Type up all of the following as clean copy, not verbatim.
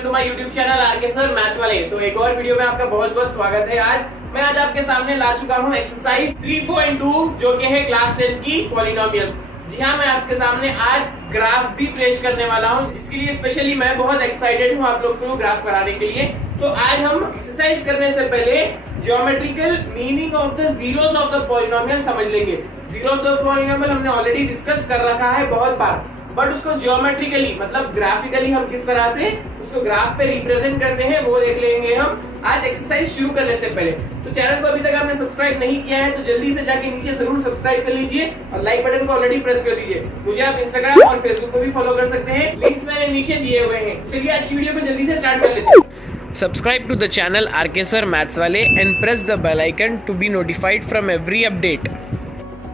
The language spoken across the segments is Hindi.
Welcome to my YouTube channel RK sir maths वाले। तो एक और वीडियो में आपका बहुत बहुत स्वागत है। आज आपके सामने ला चुका हूं एक्सरसाइज 3.2 जो कि है क्लास 10 की पॉलिनोमियल्स। जी हाँ, मैं आपके सामने आज ग्राफ भी पेश करने वाला हूं, जिसके लिए स्पेशली मैं बहुत एक्साइटेड हूं आप लोग को ग्राफ कराने के लिए। तो आज हम एक्सरसाइज करने से पहले geometrical meaning of the zeros of the polynomial समझ लेंगे। जीरो ऑफ द पॉलिनोमियल हमने ऑलरेडी डिस्कस कर रखा है बहुत बार, बट उसको ज्योमेट्रिकली मतलब ग्राफिकली हम किस तरह से उसको ग्राफ पे रिप्रेजेंट करते हैं वो देख लेंगे हम आज एक्सरसाइज शुरू करने से पहले। तो चैनल को अभी तक आपने सब्सक्राइब नहीं किया है तो जल्दी से जाके नीचे जरूर सब्सक्राइब कर लीजिए और लाइक बटन को ऑलरेडी प्रेस कर दीजिए। मुझे आप इंस्टाग्राम और फेसबुक पे भी फॉलो कर सकते हैं, लिंक्स मैंने नीचे दिए हुए हैं। चलिए आज की वीडियो को जल्दी से स्टार्ट कर लेते हैं। Subscribe to the channel RK Sir Maths वाले and press the bell icon to be notified from every update.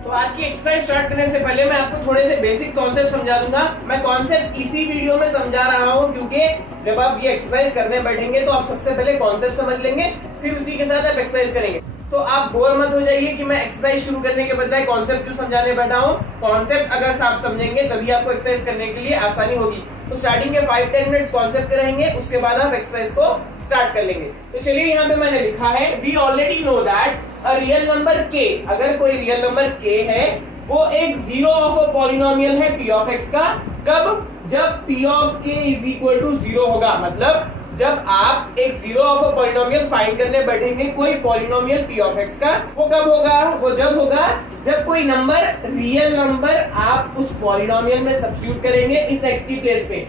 तो आज की एक्सरसाइज स्टार्ट करने से पहले मैं आपको थोड़े से बेसिक कॉन्सेप्ट समझा दूंगा। मैं कॉन्सेप्ट इसी वीडियो में समझा रहा हूं क्योंकि जब आप ये एक्सरसाइज करने बैठेंगे तो आप सबसे पहले कॉन्सेप्ट समझ लेंगे, फिर उसी के साथ आप एक्सरसाइज करेंगे। तो आप बोर मत हो जाइए कि मैं एक्सरसाइज शुरू करने के बजाय कॉन्सेप्ट क्यों समझाने बैठा हूं। कॉन्सेप्ट अगर आप समझेंगे तभी आपको एक्सरसाइज करने के लिए आसानी होगी। तो स्टार्टिंग के 5-10 मिनट्स कॉन्सेप्ट रहेंगे, उसके बाद आप एक्सरसाइज को स्टार्ट कर लेंगे। तो चलिए यहाँ पे मैंने लिखा है we already know that a real number k, अगर कोई रियल नंबर k है वो एक जीरो ऑफ अ पॉलिनोमियल है p ऑफ x का। कब? जब p of k is equal to zero होगा, मतलब जब आप एक zero of a polynomial find करने बैठेंगे कोई पॉलिनोमियल p ऑफ x का, वो कब होगा? वो जब होगा जब कोई नंबर रियल नंबर आप उस पॉलिनोमियल में सब्स्टिट्यूट करेंगे इस x की प्लेस पे।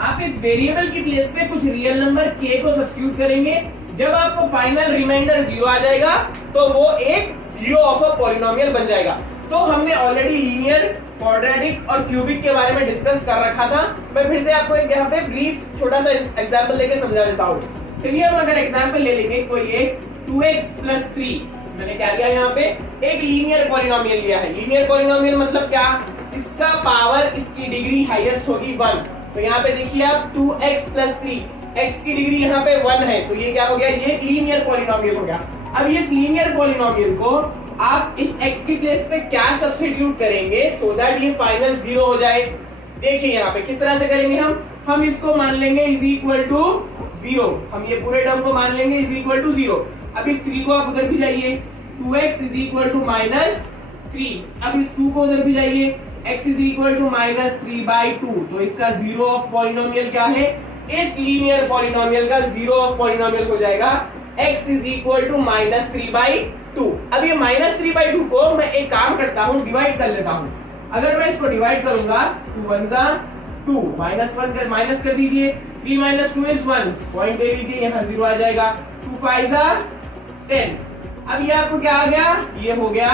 आप इस वेरिएबल की प्लेस पे कुछ रियल नंबर k को सब्स्टिट्यूट करेंगे। जब आपको फाइनल रिमाइंडर जीरो आ जाएगा तो वो एक जीरो ऑफ अ पॉलिनोमियल बन जाएगा। तो हमने ऑलरेडी लीनियर, क्वाड्रेटिक और क्यूबिक के बारे में डिस्कस कर रखा था। मैं फिर से आपको एक यहाँ पे ब्रीफ छोटा सा एग्जांपल लेके समझा देता हूँ। चलिए हम अगर एग्जांपल ले लेंगे कोई एक 2x + 3, मैंने क्या लिया यहाँ पे एक लीनियर पॉलिनोमियल लिया है। लीनियर पॉलिनोमियल मतलब क्या? इसका पावर इसकी डिग्री हाईएस्ट होगी 1। तो यहाँ पे देखिए आप 2x + 3, x की डिग्री यहाँ पे 1 है, तो ये क्या हो गया? ये लीनियर पॉलिनोमियल हो गया। अब इस लीनियर पॉलिनोमियल को आप इस x की प्लेस पे क्या सब्स्टिट्यूट करेंगे सो दैट ये फाइनल जीरो हो जाए? देखिए यहाँ पे किस तरह से करेंगे हम इसको मान लेंगे इज इक्वल टू जीरो। हम ये पूरे टर्म को मान लेंगे इज इक्वल टू जीरो। अब इस 3 को आप उधर भी जाइए, 2x इज इक्वल टू -3। अब इस 2 को उधर भी जाइए, x इज इक्वल टू -3/2। तो इसका जीरो ऑफ पॉलिनोमियल क्या है? इस लीनियर पॉलिनोमियल का जीरो ऑफ पॉलिनोमियल हो जाएगा x इज इक्वल टू -3/2। अब ये -3/2 को मैं एक काम करता हूँ, डिवाइड कर लेता हूँ। अगर मैं इसको डिवाइड करूंगा 2 1 ज़ा 2, -1 कर माइनस कर दीजिए, 3 - 2 इज 1, पॉइंट ले लीजिए, यहाँ 0 आ जाएगा। 2 5 ज़ा 10। अब ये आपको क्या आ गया? ये हो गया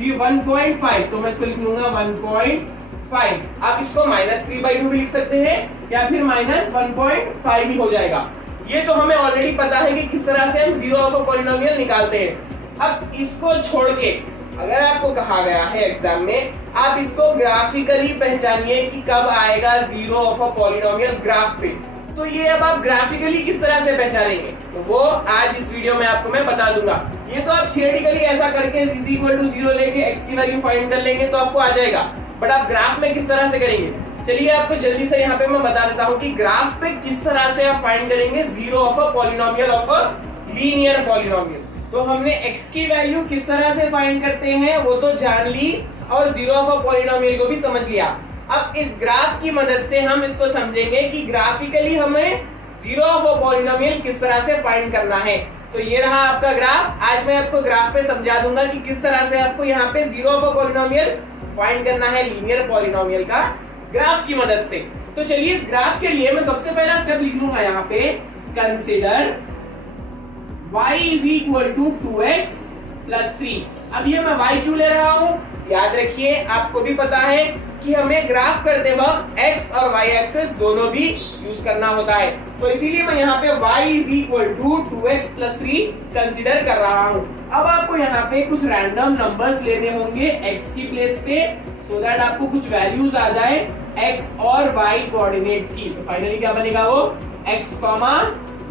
1.5। तो मैं इसको लिख लूंगा 1.5। आप इसको -3/2 भी लिख सकते हैं या फिर -1.5 भी हो जाएगा। ये तो हमें ऑलरेडी पता है कि किस तरह से हम जीरो ऑफ अ पॉलिनोमियल निकालते हैं। अब इसको छोड़ के अगर आपको कहा गया है एग्जाम में आप इसको ग्राफिकली पहचानिए कि कब आएगा zero of a polynomial graph पे, तो ये अब आप ग्राफिकली किस तरह से पहचानेंगे तो वो आज इस वीडियो में आपको मैं बता दूंगा। ये तो आप थियोरेटिकली ऐसा करके इज इक्वल टू जीरो लेके x की वैल्यू फाइंड कर लेंगे तो आपको आ जाएगा, बट आप ग्राफ में किस तरह से करेंगे? चलिए आपको जल्दी से यहाँ पे मैं बता देता हूँ कि ग्राफ पे किस तरह से आप फाइंड करेंगे zero of a polynomial of a linear polynomial. तो हमने x की वैल्यू किस तरह से फाइंड करते हैं वो तो जान ली और जीरो ऑफ अ पॉलिनोमियल को भी समझ लिया। अब इस ग्राफ की मदद से हम इसको समझेंगे कि ग्राफिकली हमें जीरो ऑफ अ पॉलिनोमियल किस तरह से फाइंड करना है। तो ये रहा आपका ग्राफ। आज मैं आपको ग्राफ पे समझा दूंगा कि किस तरह से आपको यहाँ पे zero of a polynomial find करना है लीनियर पॉलिनोमियल का ग्राफ की मदद से। तो चलिए इस ग्राफ के लिए मैं सबसे पहला स्टेप लिख लूंगा यहाँ पे consider y is equal to 2x + 3। अब ये मैं y क्यों ले रहा हूँ? याद रखिए आपको भी पता है कि हमें ग्राफ करते वक्त x और y एक्सिस दोनों भी यूज करना होता है, तो इसीलिए मैं यहाँ पे y is equal to 2x + 3 consider कर रहा हूँ। अब आपको यहाँ पे कुछ रैंडम नंबर्स लेने होंगे x की प्लेस पे सो दैट आपको कुछ वैल्यूज आ जाए x और y कोऑर्डिनेट्स की। तो फाइनली क्या बनेगा वो x,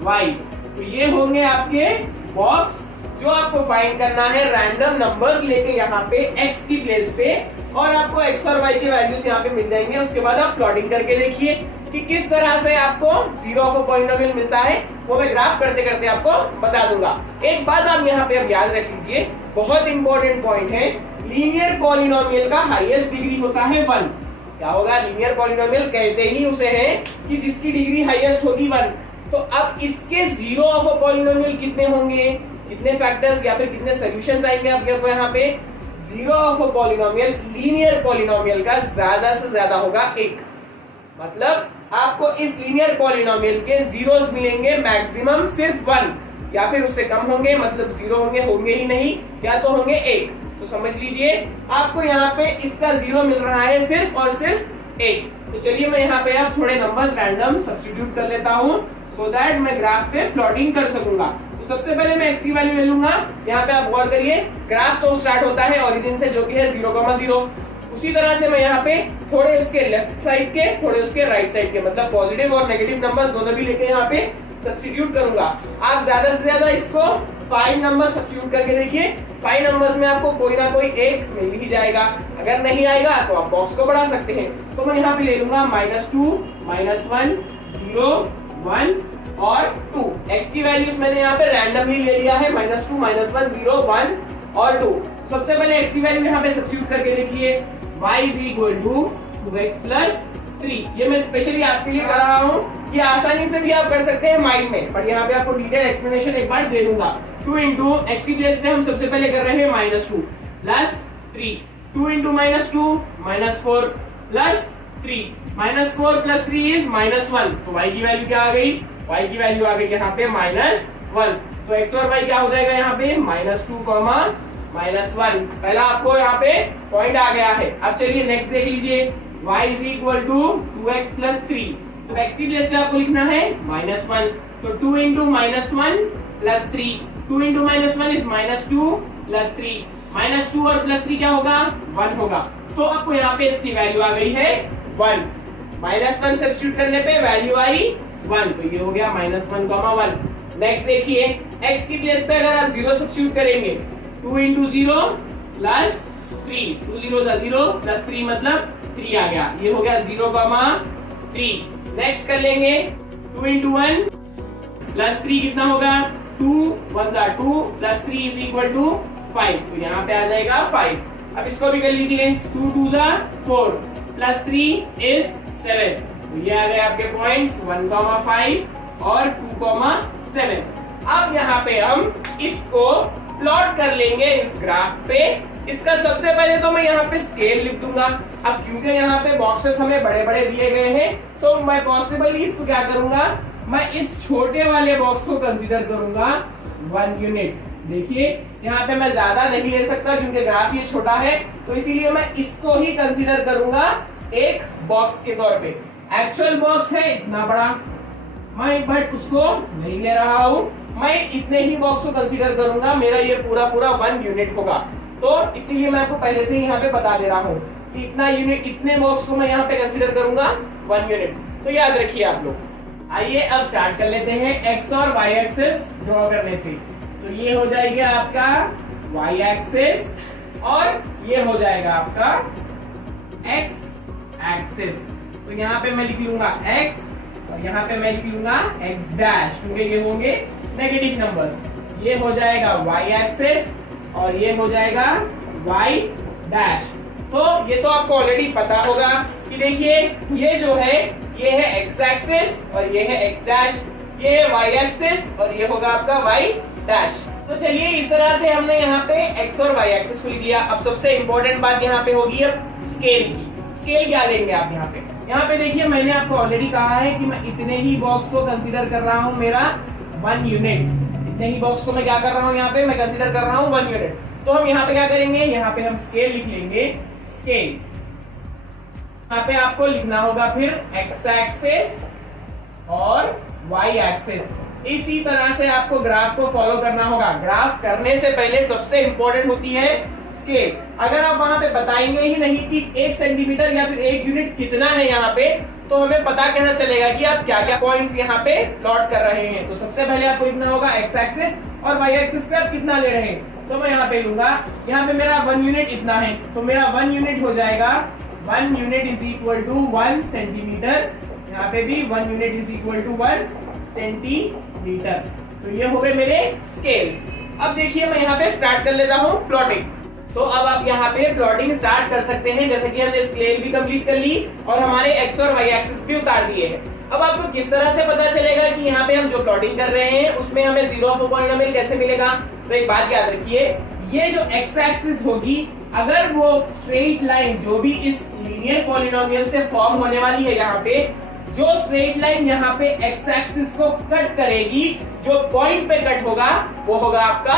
y। तो ये होंगे आपके बॉक्स जो आपको फाइंड करना है रैंडम नंबर्स लेके यहाँ पे x की प्लेस पे, और आपको x और y के वैल्यूज यहाँ पे मिल जाएंगे। उसके बाद आप प्लॉटिंग करके देखिए कि किस तरह से आपको जीरो ऑफ अ पॉलिनोमियल मिलता है, वो मैं ग्राफ करते करते आपको बता दूंगा। एक बात आप यहाँ पे अब याद रख लीजिए, बहुत इंपॉर्टेंट पॉइंट है, लीनियर पॉलिनोमियल का हाईएस्ट डिग्री होता है 1। क्या होगा? लीनियर पॉलिनोमियल कहते ही उसे है कि जिसकी डिग्री हाईएस्ट होगी 1। तो अब इसके जीरो ऑफ अ पॉलिनोमियल कितने होंगे, कितने फैक्टर्स या फिर कितने सॉल्यूशंस आएंगे आपके यहाँ पे? Zero of a polynomial linear polynomial का ज्यादा से ज्यादा होगा 1। मतलब आपको इस लीनियर पॉलिनोमियल के जीरोस मिलेंगे मैक्सिमम सिर्फ 1, या फिर उससे कम होंगे, मतलब जीरो होंगे ही नहीं, या तो होंगे 1। तो समझ लीजिए आपको यहाँ पे इसका जीरो मिल रहा है सिर्फ और सिर्फ 1। तो चलिए मैं यहाँ पे आप थोड़े नंबर्स रैंडम सब्स्टिट्यूट कर लेता हूँ, सो दैट मैं ग्राफ पे प्लॉटिंग कर सकूंगा। तो सबसे पहले मैं x की वैल्यू ले लूंगा। यहाँ पे आप गौर करिए, ग्राफ तो स्टार्ट होता है ओरिजिन से, जो कि है 0,0। उसी तरह से मैं यहाँ पे थोड़े उसके लेफ्ट साइड के, थोड़े उसके राइट साइड के, मतलब पॉजिटिव और नेगेटिव नंबर्स दोनों भी लेके यहाँ पे सब्स्टिट्यूट करूंगा। आप ज्यादा से ज्यादा इसको 5 नंबर सब्स्टिट्यूट करके देखिए, 5 नंबर्स में आपको कोई ना कोई एक मिल ही जाएगा। अगर नहीं आएगा तो आप बॉक्स को बढ़ा सकते हैं। तो मैं यहाँ पे ले लूंगा -2, -1, 0, 1 और 2। x की वैल्यूज मैंने यहाँ पे रैंडमली ले लिया है, -2, -1, 0, 1 और 2। सबसे पहले x की वैल्यू यहाँ पे सब्स्टिट्यूट करके देखिए, y = 2x + 3। ये मैं स्पेशली आपके लिए कर रहा हूँ कि आसानी से भी आप कर सकते हैं माइंड में, पर यहाँ पे आपको डिटेल एक्सप्लेनेशन एक बार दे दूंगा। 2 इंटू x की प्लेस पे हम सबसे पहले कर रहे हैं -2 + 3। 2 इंटू -2 -4 + 3। -4 + 3 इज -1। तो y की वैल्यू क्या आ गई? y की वैल्यू आ गई यहाँ पे -1। तो x और y क्या हो जाएगा यहाँ पे? -2, -1। पहला आपको यहाँ पे पॉइंट आ गया है। अब चलिए नेक्स्ट देख लीजिए, y = 2x + 3। तो x की प्लेस पे आपको लिखना है -1। तो 2 इंटू -1 + 3। 2 into -1 is -2 + 3। -2 और +3 क्या होगा? 1 होगा। तो आपको यहाँ पे इसकी वैल्यू आ गई है 1। -1 सब्स्टिट्यूट करने पे वैल्यू आई 1, तो ये हो गया -1, 1। नेक्स्ट देखिए, x की प्लेस पे अगर आप 0 सब्स्टिट्यूट करेंगे, 2 इंटू 0 + 3। 2 0 0 + 3 मतलब 3 आ गया। ये हो गया 0,3। नेक्स्ट कर लेंगे, 2 इंटू 1 + 3 कितना होगा? 2 1 2 + 3 = 5। तो यहाँ पे आ जाएगा 5। अब इसको भी कर लीजिए, 2 2 4 + 3 इज 7। तो ये आ गए आपके पॉइंट्स 1,5 और 2,7। अब यहाँ पे हम इसको प्लॉट कर लेंगे इस ग्राफ पे। इसका सबसे पहले तो मैं यहाँ पे स्केल लिख दूंगा। अब क्योंकि यहाँ पे बॉक्सेस हमें बड़े बड़े दिए गए हैं, तो मैं पॉसिबली इसको क्या करूंगा, मैं इस छोटे वाले बॉक्स को कंसीडर करूंगा 1 यूनिट। देखिए यहाँ पे मैं ज्यादा नहीं ले सकता क्योंकि ग्राफ ये छोटा है, तो इसीलिए मैं इसको ही कंसीडर करूंगा एक बॉक्स के तौर पे। एक्चुअल बॉक्स है इतना बड़ा, मैं बट उसको नहीं ले रहा हूं, मैं इतने ही बॉक्स को कंसीडर करूंगा। मेरा ये पूरा 1 यूनिट होगा। तो इसीलिए मैं आपको पहले से ही यहाँ पे बता दे रहा हूँ कि इतना यूनिट, इतने बॉक्स को मैं यहाँ पे कंसीडर करूंगा 1 यूनिट। तो याद रखिए आप लोग। आइए अब स्टार्ट कर लेते हैं एक्स और वाई एक्सिस ड्रॉ करने से। तो ये हो जाएगा आपका वाई एक्सिस और ये हो जाएगा आपका एक्स एक्सिस। तो यहाँ पे मैं लिख लूंगा x और यहाँ पे मैं लिख लूंगा x डैश, क्योंकि ये होंगे नेगेटिव नंबर्स। ये हो जाएगा y एक्सिस और ये हो जाएगा y डैश। तो ये तो आपको ऑलरेडी पता होगा कि देखिए ये जो है ये है x एक्सिस और ये है x डैश, ये है y एक्सिस और ये होगा आपका y डैश। तो चलिए इस तरह से हमने यहाँ पे x और y एक्सिस को लिख लिया। अब सबसे इंपॉर्टेंट बात यहाँ पे होगी अब स्केल की। स्केल क्या लेंगे आप यहाँ पे? यहाँ पे देखिए मैंने आपको ऑलरेडी कहा है कि मैं इतने ही बॉक्स को कंसीडर कर रहा हूँ मेरा 1 यूनिट। इतने ही बॉक्स को मैं क्या कर रहा हूँ यहाँ पे? मैं कंसीडर कर रहा हूँ 1 यूनिट। तो हम यहाँ पे क्या करेंगे? यहाँ पे हम स्केल लिख लेंगे। स्केल यहाँ पे आपको लिखना होगा फिर x एक्सिस और y एक्सिस। इसी तरह से आपको ग्राफ को फॉलो करना होगा। ग्राफ करने से पहले सबसे इंपॉर्टेंट होती है स्केल। अगर आप वहां पे बताएंगे ही नहीं कि 1 सेंटीमीटर या फिर 1 यूनिट कितना है यहाँ पे, तो हमें पता कैसे चलेगा कि आप क्या क्या पॉइंट्स यहाँ पे प्लॉट कर रहे हैं। तो सबसे पहले आपको लिखना होगा x एक्सिस और y एक्सिस पे आप कितना ले रहे हैं। तो मैं यहाँ पे लूंगा, यहाँ पे मेरा 1 यूनिट इतना है, तो मेरा 1 यूनिट हो जाएगा 1 unit is equal to 1 centimetre यहाँ पे भी 1 unit is equal to 1 centimetre. तो ये हो गए मेरे स्केल्स। अब देखिए मैं यहाँ पे स्टार्ट कर लेता हूँ प्लॉटिंग। तो अब आप यहाँ पे प्लॉटिंग स्टार्ट कर सकते हैं, जैसे कि हमने स्केल भी कंप्लीट कर ली और हमारे एक्स और वाई एक्सिस भी उतार दिए हैं। अब आपको किस तरह से पता चलेगा कि यहाँ पे हम जो प्लॉटिंग कर रहे हैं उसमें हमें जीरो ऑफ पॉलिनोमियल कैसे मिलेगा? तो एक बात याद रखिए, ये जो एक्स एक्सिस होगी, अगर वो स्ट्रेट लाइन जो भी इस लीनियर पॉलिनोमियल से फॉर्म होने वाली है, यहाँ पे जो स्ट्रेट लाइन यहाँ पे एक्स एक्सिस को कट करेगी, जो पॉइंट पे कट होगा वो होगा आपका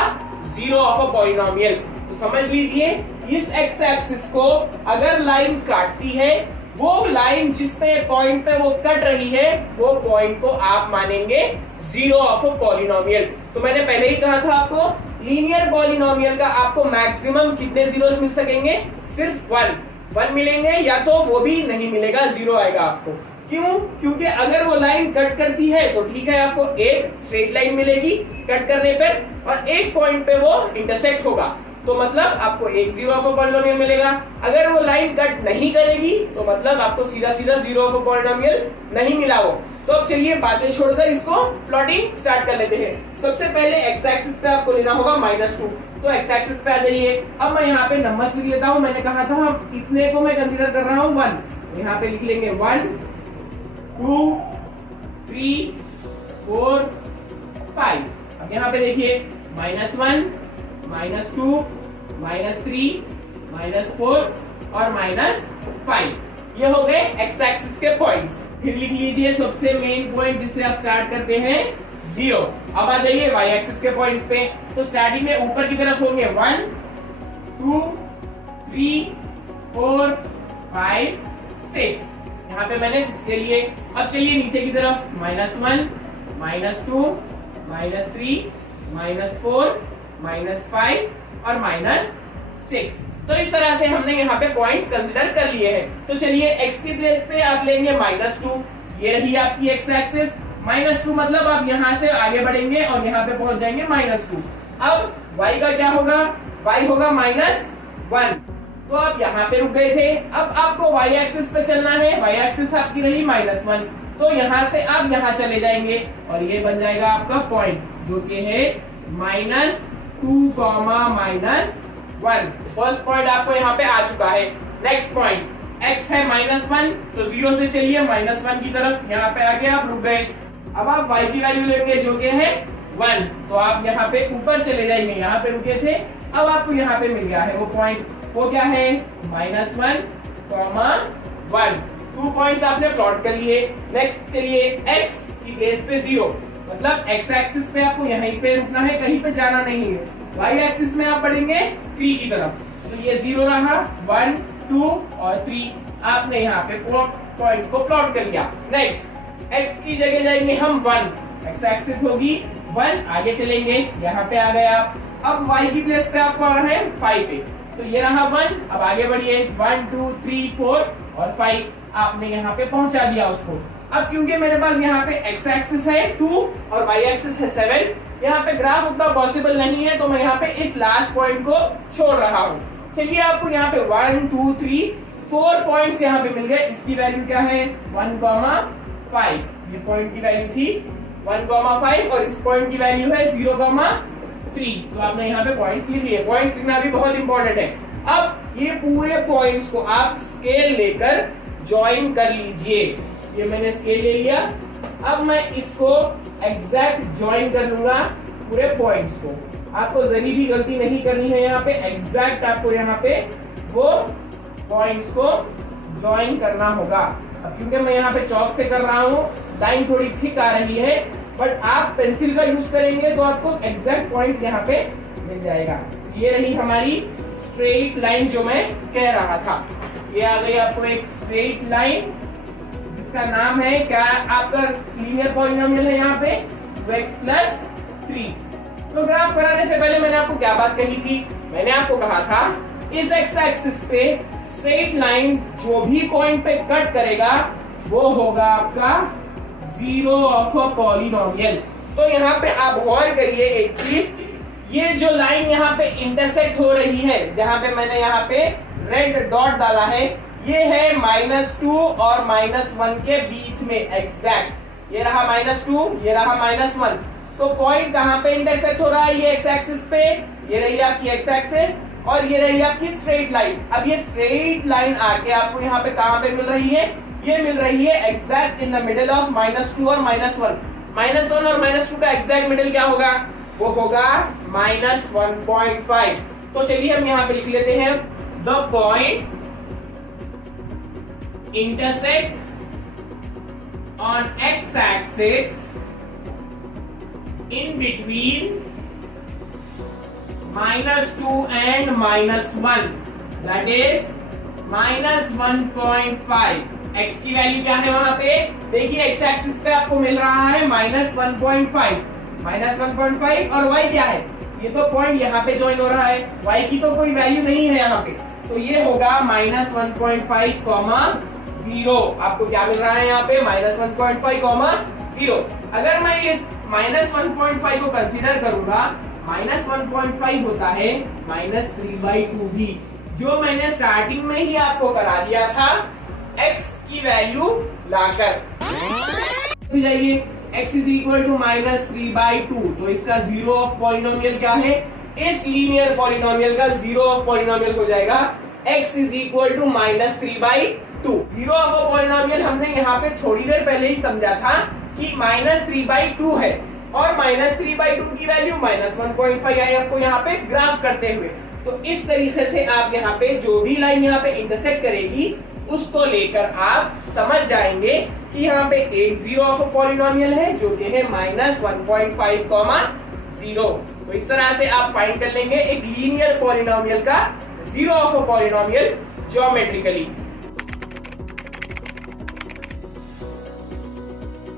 जीरो ऑफ अ पॉलिनोमियल। तो समझ लीजिए इस एक्स एक्सिस को अगर लाइन काटती है, वो लाइन जिस पे पॉइंट पे वो कट रही है, वो पॉइंट को आप मानेंगे जीरो ऑफ अ पॉलिनोमियल। तो मैंने पहले ही कहा था आपको लीनियर पॉलिनोमियल का आपको मैक्सिमम कितने जीरोस मिल सकेंगे? सिर्फ 1 मिलेंगे, या तो वो भी नहीं मिलेगा, जीरो आएगा आपको। क्यों? क्योंकि अगर वो लाइन कट करती है तो ठीक है, आपको एक स्ट्रेट लाइन मिलेगी कट करने पर, और एक पॉइंट पे वो इंटरसेक्ट होगा, तो मतलब आपको एक जीरो ऑफ अ पॉलिनोमियल मिलेगा। अगर वो लाइन कट नहीं करेगी तो मतलब आपको सीधा सीधा जीरो ऑफ अ पॉलिनोमियल नहीं मिला वो। तो अब चलिए बातें छोड़कर इसको प्लॉटिंग स्टार्ट कर लेते हैं। सबसे पहले एक्स एक्सिस पे आपको लेना होगा -2, तो एक्स एक्सिस पे आ जाइए। अब मैं यहाँ पे नंबर्स लिख लेता हूँ। मैंने कहा था हम इतने को मैं कंसीडर कर रहा हूँ 1, यहाँ पे लिख लेंगे 1 2 3 4 5। अब यहाँ पे देखिए -1 -2 -3 -4 और -5, ये हो गए एक्स एक्सिस के पॉइंट्स। फिर लिख लीजिए सबसे मेन पॉइंट जिससे आप स्टार्ट करते हैं 0। अब आ जाइए वाई एक्सिस के पॉइंट्स पे। तो स्टार्टिंग में ऊपर की तरफ होंगे 1 2 3 4 5 6, यहाँ पे मैंने 6 ले लिए। अब चलिए नीचे की तरफ -1 -2 -3 -4 -5 और -6। तो इस तरह से हमने यहाँ पे पॉइंट्स कंसीडर कर लिए हैं। तो चलिए x की प्लेस पे आप लेंगे -2, ये रही आपकी x एक्सिस। -2 मतलब आप यहाँ से आगे बढ़ेंगे और यहाँ पे पहुंच जाएंगे -2। अब y का क्या होगा? y होगा -1, तो आप यहाँ पे रुक गए थे। अब आपको y एक्सिस पे चलना है, y एक्सिस आपकी रही -1, तो यहाँ से आप यहाँ चले जाएंगे और ये बन जाएगा आपका पॉइंट जो कि है -2, -1। फर्स्ट पॉइंट आपको यहाँ पे आ चुका है। नेक्स्ट पॉइंट x है -1, तो 0 से चलिए -1 की तरफ, यहाँ पे आगे आप रुक गए। अब आप y की वैल्यू लेंगे जो कि है 1, तो आप यहाँ पे ऊपर चले जाएंगे, यहाँ पे रुके थे, अब आपको यहाँ पे मिल गया है वो पॉइंट। वो क्या है? -1, 1। 2 पॉइंट्स आपने प्लॉट कर लिए। नेक्स्ट चलिए x की प्लेस पे 0, मतलब x एक्सिस पे आपको यहीं पे रुकना है, कहीं पे जाना नहीं है। y एक्सिस में आप बढ़ेंगे 3 की तरफ, तो ये 0 रहा, 1 2 और 3, आपने यहाँ पे पॉइंट को प्लॉट कर लिया। नेक्स्ट x की जगह जाएंगे हम 1, x एक्सिस होगी 1, आगे चलेंगे, यहाँ पे आ गए आप। अब y की प्लेस पे आपको आ रहा है 5 पे, तो ये रहा 1, अब आगे बढ़िए 1 2 3 4 और 5, आपने यहाँ पे पहुंचा दिया उसको। अब क्योंकि मेरे पास यहाँ पे x एक्सिस है 2 और y एक्सिस है 7, यहाँ पे ग्राफ उतना पॉसिबल नहीं है, तो मैं यहाँ पे इस लास्ट पॉइंट को छोड़ रहा हूँ। चलिए आपको यहाँ पे 1 2 3 4 पॉइंट्स यहाँ पे मिल गए। इसकी वैल्यू क्या है? 1,5, ये पॉइंट की वैल्यू थी 1,5 और इस पॉइंट की वैल्यू है 0,3। तो आपने यहाँ पे पॉइंट्स लिख लिए। पॉइंट्स लिखना भी बहुत इंपॉर्टेंट है। अब ये पूरे पॉइंट्स को आप स्केल लेकर ज्वाइन कर लीजिए। ये मैंने स्केल ले लिया, अब मैं इसको एग्जैक्ट ज्वाइन कर लूंगा पूरे पॉइंट्स को। आपको जरी भी गलती नहीं करनी है, यहाँ पे एग्जैक्ट आपको यहाँ पे वो पॉइंट्स को ज्वाइन करना होगा। अब क्योंकि मैं यहाँ पे चौक से कर रहा हूँ, लाइन थोड़ी थिक आ रही है, बट आप पेंसिल का यूज करेंगे तो आपको एग्जैक्ट पॉइंट यहाँ पे मिल जाएगा। ये रही हमारी स्ट्रेट लाइन जो मैं कह रहा था। ये आ गई आपको एक स्ट्रेट लाइन जिसका नाम है क्या? आपका लीनियर पॉलिनोमियल है यहाँ पे 2x + 3। तो ग्राफ कराने से पहले मैंने आपको क्या बात कही थी? मैंने आपको कहा था इस x एक्सिस पे स्ट्रेट लाइन जो भी पॉइंट पे कट करेगा वो होगा आपका जीरो ऑफ अ पॉलिनोमियल। तो यहाँ पे आप गौर करिए एक चीज, ये जो लाइन यहाँ पे इंटरसेक्ट हो रही है, जहां पे मैंने यहाँ पे रेड डॉट डाला है, ये है -2 और -1 के बीच में एग्जैक्ट। ये रहा -2, ये रहा -1। तो पॉइंट कहां पे इंटरसेक्ट हो रहा है? ये एक्स एक्सिस पे, ये रही आपकी एक्स एक्सिस और ये रही आपकी स्ट्रेट लाइन। अब ये स्ट्रेट लाइन आके आपको यहाँ पे कहां पे मिल रही है? ये मिल रही है exact in the middle of -2 और -1। -1 और -2 का एग्जैक्ट मिडिल क्या होगा? वो होगा -1.5। तो चलिए हम यहाँ पे लिख लेते हैं the point intersect on x axis in between -2 and -1, that is -1.5। x की वैल्यू क्या है वहां पे? देखिए एक्स एक्सिस पे आपको मिल रहा है -1.5, -1.5 और y क्या है? ये तो पॉइंट यहाँ पे ज्वाइन हो रहा है, y की तो कोई वैल्यू नहीं है यहाँ पे, तो ये होगा -1.5, 0। आपको क्या मिल रहा है यहाँ पे? -1.5, 0। अगर मैं इस -1.5 को कंसीडर करूंगा, -1.5 होता है -3/2 भी, जो मैंने स्टार्टिंग में ही आपको करा दिया था x की वैल्यू लाकर। जाइए x इज इक्वल टू -3/2, तो इसका जीरो ऑफ पॉलिनोमियल क्या है? इस लीनियर पॉलिनोमियल का जीरो ऑफ पॉलिनोमियल हो जाएगा x is equal to -3/2। Zero of polynomial हमने यहाँ पे थोड़ी देर पहले ही समझा था कि -3/2 है और -3/2 की वैल्यू -1.5 आई आपको यहाँ पे ग्राफ करते हुए। तो इस तरीके से आप यहाँ पे जो भी लाइन यहाँ पे इंटरसेक्ट करेगी उसको लेकर आप समझ जाएंगे कि यहाँ पे एक जीरो ऑफ पॉलिनोमियल है जो कि है -1.5, 0। तो इस तरह से आप फाइंड कर लेंगे एक लीनियर पॉलिनोमियल का जीरो ऑफ पॉलिनोमियल ज्योमेट्रिकली।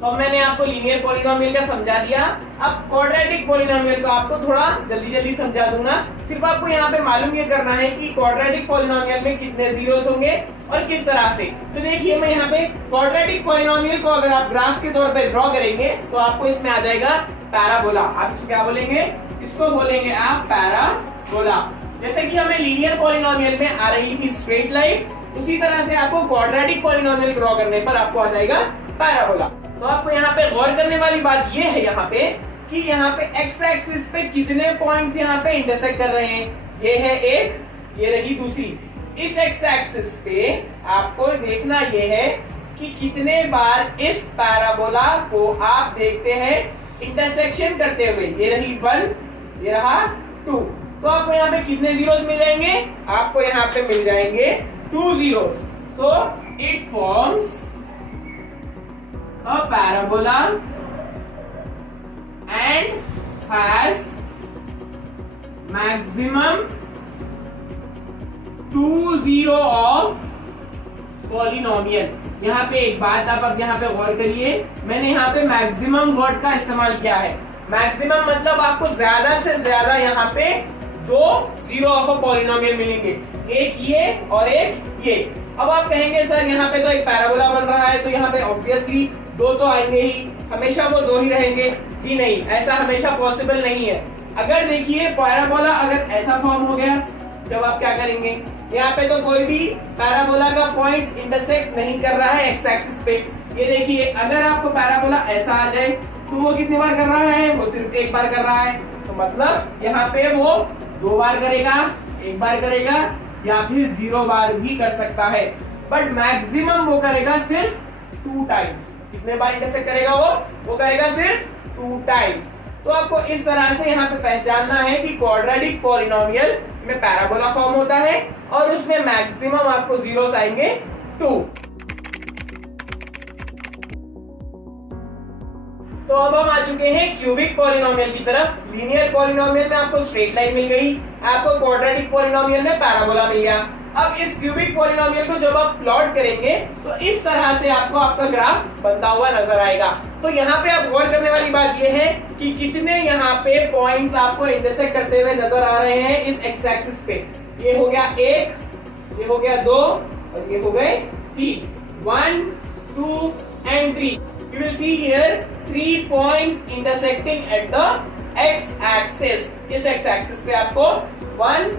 तो मैंने आपको लीनियर पॉलिनोमियल का समझा दिया। अब क्वाड्रेटिक पॉलिनोमियल को आपको थोड़ा जल्दी जल्दी समझा दूंगा। सिर्फ आपको यहाँ पे मालूम ये करना है कि क्वाड्रेटिक पॉलिनोमियल में कितने जीरोस होंगे और किस तरह से। तो देखिए मैं यहाँ पे क्वाड्रेटिक पॉलिनोमियल को अगर आप ग्राफ के तौर पे ड्रॉ करेंगे तो आपको इसमें आ जाएगा पैराबोला। आप इसको क्या बोलेंगे? इसको बोलेंगे आप पैराबोला। जैसे कि हमें लीनियर पॉलिनोमियल में आ रही थी स्ट्रेट लाइन, उसी तरह से आपको क्वाड्रेटिक पॉलिनोमियल ड्रॉ करने पर आपको आ जाएगा पैराबोला। तो आपको यहाँ पे गौर करने वाली बात ये है यहाँ पे कि यहाँ पे एक्स एक्सिस पे कितने पॉइंट्स यहाँ पे इंटरसेक्ट कर रहे हैं। ये है एक, ये रही दूसरी। इस एक्स एक्सिस पे आपको देखना ये है कि कितने बार इस पैराबोला को आप देखते हैं इंटरसेक्शन करते हुए। ये रही 1, ये रहा 2। तो आपको यहाँ पे कितने जीरोस मिल जाएंगे? आपको यहाँ पे मिल जाएंगे 2 zeros। So it forms a parabola and has maximum 2 zero of polynomial। यहाँ पे एक बात आप अब यहाँ पे गौर करिए, मैंने यहाँ पे मैक्सिमम वर्ड का इस्तेमाल किया है। मैक्सिमम मतलब आपको ज्यादा से ज्यादा यहाँ पे 2 जीरो ऑफ पॉलिनोमियल मिलेंगे, एक ये और एक ये। अब आप कहेंगे सर यहाँ पे तो एक पैराबोला बन रहा है तो यहाँ पे ऑब्वियसली 2 तो आएंगे ही, हमेशा वो 2 ही रहेंगे। जी नहीं, ऐसा हमेशा पॉसिबल नहीं है। अगर देखिए पैराबोला अगर ऐसा फॉर्म हो गया, जब आप क्या करेंगे, यहाँ पे तो कोई भी पैराबोला का पॉइंट इंटरसेक्ट नहीं कर रहा है एक्स एक्सिस पे। ये देखिए अगर आपको पैराबोला ऐसा आ जाए तो वो कितनी बार कर रहा है? वो सिर्फ एक बार कर रहा है। तो मतलब यहाँ पे वो 2 बार करेगा, 1 बार करेगा या फिर 0 बार भी कर सकता है, बट मैक्सिमम वो करेगा सिर्फ 2 टाइम्स। कितने बार इंटरसेक्ट करेगा वो करेगा सिर्फ 2 टाइम्स। तो आपको इस तरह से यहाँ पे पहचानना है कि क्वाड्रेटिक पॉलिनोमियल में पैराबोला फॉर्म होता है और उसमें मैक्सिमम आपको जीरोस आएंगे 2। तो अब हम आ चुके हैं क्यूबिक पॉलिनोमियल की तरफ। लीनियर पॉलिनोमियल में आपको स्ट्रेट लाइन मिल गई, आपको क्वाड्रेटिक पॉलिनोमियल में पैराबोला मिल गया। अब इस क्यूबिक पॉलिनोमियल को जब आप प्लॉट करेंगे तो इस तरह से आपको आपका ग्राफ बनता हुआ नजर आएगा। तो यहाँ पे आप गौर करने वाली बात यह है कि कितने यहाँ पे पॉइंट्स आपको इंटरसेक्ट करते हुए नजर आ रहे हैं इस एक्स एक्सिस पे। ये हो गया 1, ये हो गया 2 और ये हो गए 3। 1, 2 and 3। You will see here 3 points intersecting at the x axis। इस x axis पे आपको 1,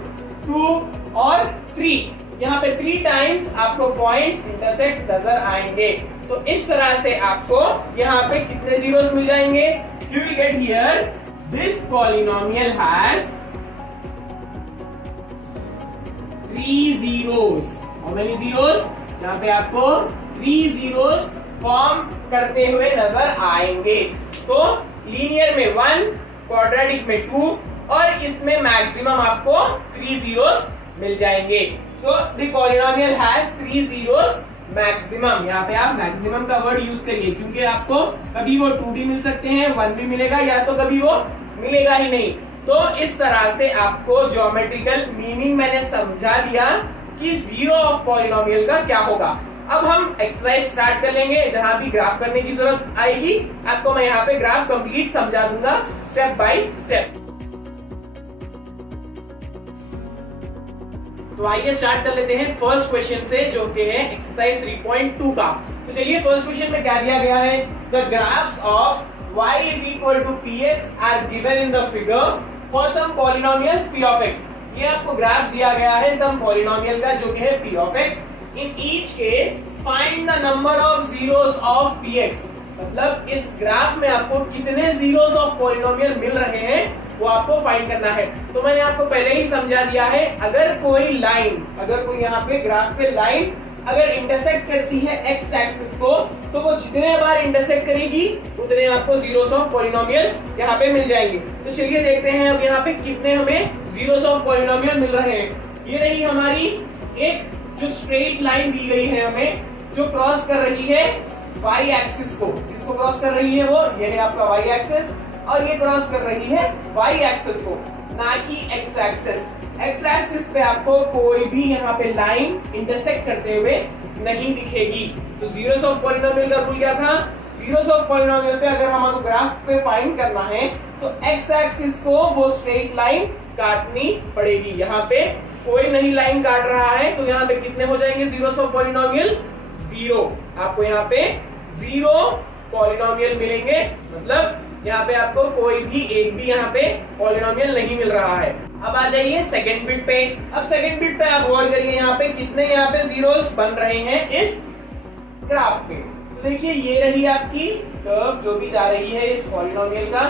2 और 3 यहाँ पे 3 टाइम्स आपको पॉइंट्स इंटरसेक्ट नजर आएंगे। तो इस तरह से आपको यहाँ पे कितने जीरोस मिल जाएंगे? You will get here this polynomial has 3 zeros। How many zeros? यहाँ पे आपको 3 जीरोस फॉर्म करते हुए नजर आएंगे। तो लीनियर में 1, क्वाड्रेटिक में 2 और इसमें मैक्सिमम आपको 3 जीरोस मिल जाएंगे। So the polynomial has 3 zeros maximum. यहाँ पे आप मैक्सिमम का वर्ड यूज करिए क्योंकि आपको कभी वो 2 भी मिल सकते हैं, 1 भी मिलेगा, या तो कभी वो मिलेगा ही नहीं। तो इस तरह से आपको ज्योमेट्रिकल मीनिंग मैंने समझा दिया कि जीरो ऑफ पॉलिनोमियल का क्या होगा। अब हम एक्सरसाइज स्टार्ट कर लेंगे। जहां भी ग्राफ करने की जरूरत आएगी आपको मैं यहाँ पे ग्राफ कंप्लीट समझा दूंगा स्टेप बाय स्टेप। तो आइए स्टार्ट कर लेते हैं फर्स्ट क्वेश्चन से, जो कि है एक्सरसाइज 3.2 का। तो चलिए फर्स्ट क्वेश्चन में क्या दिया गया है? The graphs of y is equal to px are given in the figure for some polynomials p of x। ये आपको ग्राफ दिया गया है सम पॉलिनोमियल का जो कि है p of x। In each case find the number of zeros of px। मतलब इस ग्राफ में आपको कितने जीरोस ऑफ पॉलिनोमियल मिल रहे हैं वो आपको फाइंड करना है। तो मैंने आपको पहले ही समझा दिया है, अगर कोई यहाँ पे ग्राफ पे लाइन अगर इंटरसेक्ट करती है एक्स एक्सिस को, तो वो जितने बार इंटरसेक्ट करेगी उतने आपको जीरोस ऑफ पॉलिनोमियल यहाँ पे मिल जाएंगे। तो चलिए देखते हैं अब यहाँ पे कितने हमें जीरोस ऑफ पॉलिनोमियल मिल रहे हैं। ये रही हमारी एक जो स्ट्रेट लाइन दी गई है हमें, जो क्रॉस कर रही है वाई एक्सिस को। इसको क्रॉस कर रही है वो, ये है आपका वाई एक्सिस, और ये क्रॉस कर रही है वाई एक्सिस को, ना कि एक्स एक्सिस। एक्स एक्सिस पे आपको कोई भी यहाँ पे लाइन इंटरसेक्ट करते हुए नहीं दिखेगी। तो जीरोस ऑफ पॉलिनोमियल का रूल क्या था? जीरोस ऑफ पॉलिनोमियल पे अगर हमारे ग्राफ पे फाइंड करना है तो एक्स एक्सिस को वो स्ट्रेट लाइन काटनी पड़ेगी। यहाँ पे कोई नहीं लाइन काट रहा है, तो यहाँ पे कितने हो जाएंगे जीरोस ऑफ पॉलिनोमियल? 0। आपको यहाँ पे 0 पॉलिनोमियल मिलेंगे। मतलब यहाँ पे आपको कोई भी एक भी यहाँ पे पॉलिनोमियल नहीं मिल रहा है। अब आ जाइए सेकंड बिट पे। अब सेकंड बिट पे आप गौर करिए, यहाँ पे कितने यहाँ पे जीरोस बन रहे हैं इस ग्राफ पे। तो देखिए ये रही आपकी कर्व जो भी जा रही है इस पॉलिनोमियल का।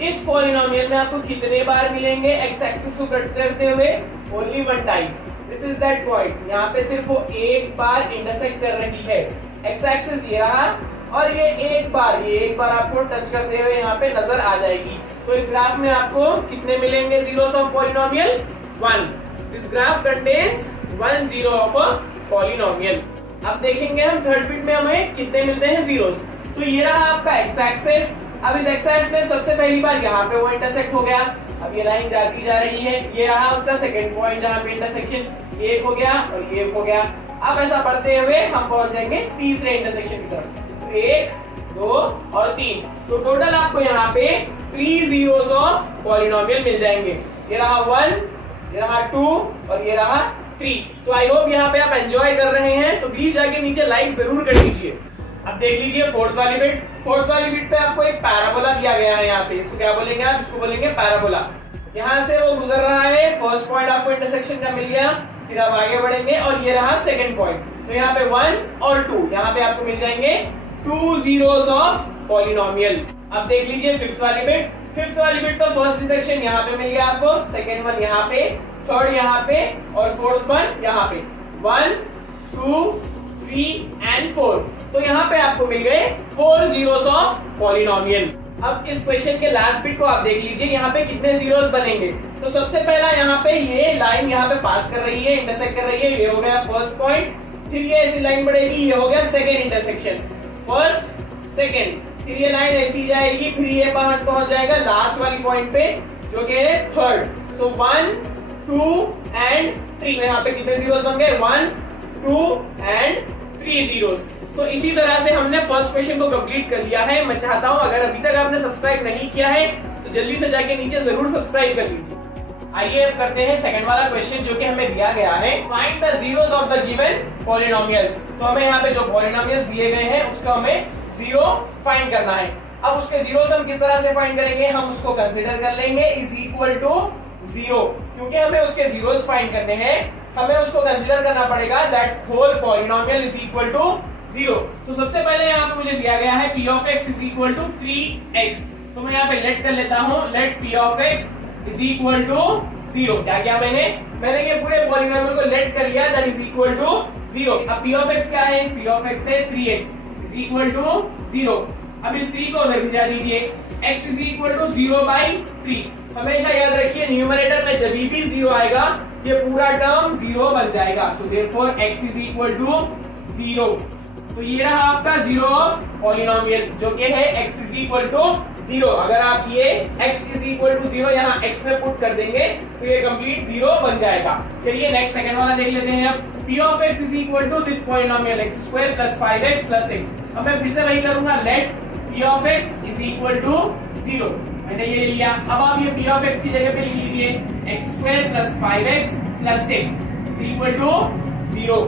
इस पॉलिनोमियल में आपको कितने बार मिलेंगे एक्स एक्सिस को कट करते हुए? Only 1 time. This is that point. यहाँ पे सिर्फ वो एक बार इंटरसेक्ट कर रही है। एक्स एक्सिस ये रहा और ये एक बार आपको टच करते हुए यहाँ पे नजर आ जाएगी। तो इस ग्राफ में आपको कितने मिलेंगे zeros of polynomial? 1। This graph contains 1 zero of a polynomial. अब देखेंगे हम थर्ड बिट में हमें कितने मिलते हैं जीरोस। तो ये रहा आपका एक्स एक्सिस। अब इस एक्स एक्सिस में सबसे पहली बार यहाँ पे वो इंटरसेक्ट हो गया। अब ये लाइन जाती जा रही है, ये रहा उसका सेकंड पॉइंट जहाँ पे इंटरसेक्शन, एक हो गया और ये हो गया। अब ऐसा बढ़ते हुए हम पहुंच जाएंगे तीसरे इंटरसेक्शन की तरफ। 1, 2 और 3। तो टोटल आपको यहाँ पे 3 जीरोस ऑफ पॉलिनोमियल मिल जाएंगे। ये रहा 1, ये रहा 2 और ये रहा 3। तो आई होप यहाँ पे आप एंजॉय कर रहे हैं। तो प्लीज जाके नीचे लाइक जरूर कर दीजिए। अब देख लीजिए फोर्थ वाली बिट। फोर्थ वाली बिट पे आपको एक पैराबोला दिया गया है। यहाँ पे इसको क्या बोलेंगे आप? इसको बोलेंगे पैराबोला। यहाँ से वो गुजर रहा है, फर्स्ट पॉइंट आपको इंटरसेक्शन का मिल गया, फिर आप आगे बढ़ेंगे और ये रहा सेकंड पॉइंट। तो यहाँ पे 1 और 2, यहाँ पे आपको मिल जाएंगे 2 जीरोस ऑफ पॉलिनोमियल। अब देख लीजिए फिफ्थ वाली बिट। फिफ्थ वाली बिट पर फर्स्ट इंटरसेक्शन यहाँ पे मिल गया आपको, सेकंड वन यहाँ पे, थर्ड यहाँ पे और फोर्थ वन यहाँ पे। 1, 2, 3 एंड 4। तो यहाँ पे आपको मिल गए 4 जीरोस ऑफ पॉलिनोमियल। अब इस क्वेश्चन के लास्ट बिट को आप देख लीजिए, यहाँ पे कितने जीरोस बनेंगे। तो सबसे पहला यहाँ पे ये लाइन यहाँ पे पास कर रही है, इंटरसेक्ट कर रही है, ये हो गया फर्स्ट पॉइंट। फिर ये ऐसी लाइन बढ़ेगी, ये हो गया सेकेंड इंटरसेक्शन, फर्स्ट सेकेंड। फिर ये लाइन ऐसी जाएगी, फिर ये पहुंच जाएगा लास्ट वाली पॉइंट पे जो कि है थर्ड। So 1, 2 and 3। यहाँ पे कितने जीरोस बन गए? 1, 2 एंड 3 जीरोस। तो इसी तरह से हमने फर्स्ट क्वेश्चन को कंप्लीट कर लिया है। मैं चाहता हूं अगर अभी तक आपने सब्सक्राइब नहीं किया है तो जल्दी से जाके नीचे जरूर सब्सक्राइब कर लीजिए। आइए अब करते हैं सेकंड वाला क्वेश्चन जो कि हमें दिया गया है, find the zeros of the given polynomials. तो हमें यहाँ पे जो पॉलिनोमियल्स दिए गए हैं उसका हमें जीरो फाइंड करना है। अब उसके जीरोस हम किस तरह से फाइंड करेंगे? हम उसको कंसीडर कर लेंगे इज इक्वल टू 0, क्योंकि हमें उसके जीरोस फाइंड करने हैं। हमें उसको कंसीडर करना पड़ेगा that whole polynomial is equal to 0। तो सबसे पहले यहाँ पे मुझे दिया गया है p of x is equal to 3x, तो मैं यहाँ पे लेट कर लेता हूँ, let p of x is equal to 0। क्या किया मैंने ये पूरे पॉलिनोमियल को लेट कर लिया, दैट इज इक्वल टू 0। अब p of x क्या है, p of x है 3x इज इक्वल टू 0। अब इस 3 को उधर भिजा दीजिए, x इज इक्वल टू 0/3। हमेशा याद रखिए न्यूमरेटर में जब भी 0 आएगा ये पूरा टर्म 0 बन जाएगा, so therefore x is equal to 0। तो ये रहा आपका 0 ऑफ पॉलिनोमियल जो कि है x इज इक्वल टू 0। अगर आप ये x इज इक्वल टू 0 यहाँ x में पुट कर देंगे तो ये कंप्लीट 0 बन जाएगा। चलिए नेक्स्ट सेकंड वाला देख लेते हैं। अब p of x is equal to this polynomial x² + 5x + 6। अब मैं फिर से वही करूंगा, let p of x is equal to 0। मैंने ये लिया, अब आप ये p of x की जगह पे लिख लीजिए x² + 5x + 6 is equal to 0।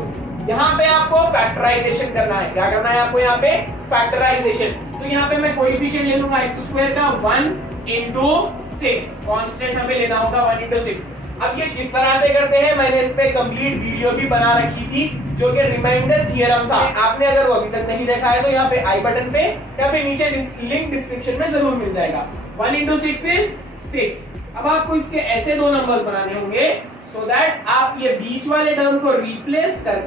यहाँ पे आपको फैक्टराइजेशन करना है। क्या करना है आपको यहाँ पे, फैक्टराइजेशन। तो यहाँ पे मैं कोएफिशिएंट ले लूंगा x² का 1 into 6, कांस्टेंट हमें लेना होगा 1 into 6। अब ये किस तरह से करते हैं, मैंने इस पे कंप्लीट वीडियो भी बना रखी थी जो कि रिमाइंडर थ्योरम था। आपने अगर वो अभी तक नहीं देखा है तो यहाँ पे आई बटन पे या फिर नीचे लिंक डिस्क्रिप्शन में जरूर मिल जाएगा। 1 into 6 is 6। अब आपको इसके ऐसे दो नंबर्स बनाने होंगे सो दैट आप ये बीच वाले टर्म को रिप्लेस कर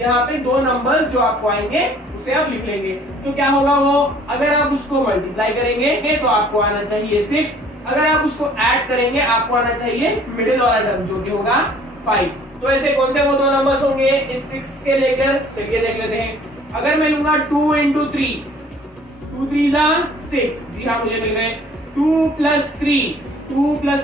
यहाँ पे दो नंबर्स जो आपको आएंगे उसे आप लिख लेंगे। तो क्या होगा वो, अगर आप उसको मल्टीप्लाई करेंगे तो आपको आना चाहिए 6, अगर आप उसको ऐड करेंगे आपको आना चाहिए मिडिल वाला टर्म जो कि होगा 5। तो ऐसे कौन से वो दो नंबर्स होंगे इस 6 के लेकर, चलिए देख लेते हैं। अगर मैं लूंगा 2 into 3, 2 3 6, जी हाँ मुझे मिल गए। 2 +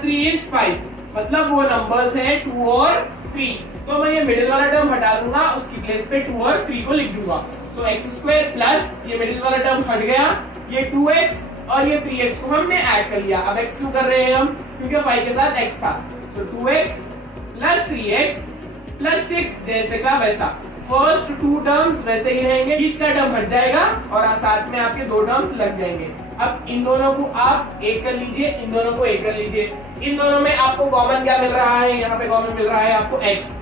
3 is 5, मतलब वो नंबर्स हैं 2 और 3। तो मैं ये मिडिल वाला टर्म हटा दूंगा, उसकी प्लेस पे 2 और 3 को लिख दूंगा। सो x² प्लस ये मिडिल वाला टर्म हट गया, ये 2x और ये 3x को हमने ऐड कर लिया। अब x क्यों कर रहे हैं हम, क्योंकि 5 के साथ x था। सो 2x + 3x + 6 जैसे का वैसा, फर्स्ट 2 टर्म्स वैसे ही रहेंगे, बीच का टर्म हट जाएगा और साथ में आपके 2 टर्म्स लग जाएंगे। अब इन दोनों को आप एक कर लीजिए, इन दोनों को एक कर लीजिए। इन दोनों में आपको कॉमन क्या मिल रहा है, यहाँ पे कॉमन मिल रहा है आपको x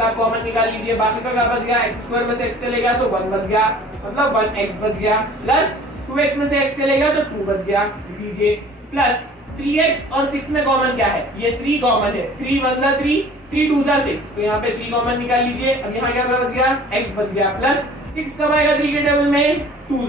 आप कॉमन निकाल लीजिए, बाकी का क्या बच गया, x² में से x चले गया तो 1 बच गया, मतलब 1x बच गया, प्लस 2x में से x चले गया तो 2 बच गया, लीजिए, प्लस 3x और 6 में कॉमन क्या है, ये 3 कॉमन है, 3 1 3, 3 2 6, तो यहाँ पे 3 कॉमन निकाल लीजिए। अब यहाँ क्या बच गया, x बच गया, प्लस 6 कब आएगा 3 के टेबल में, 2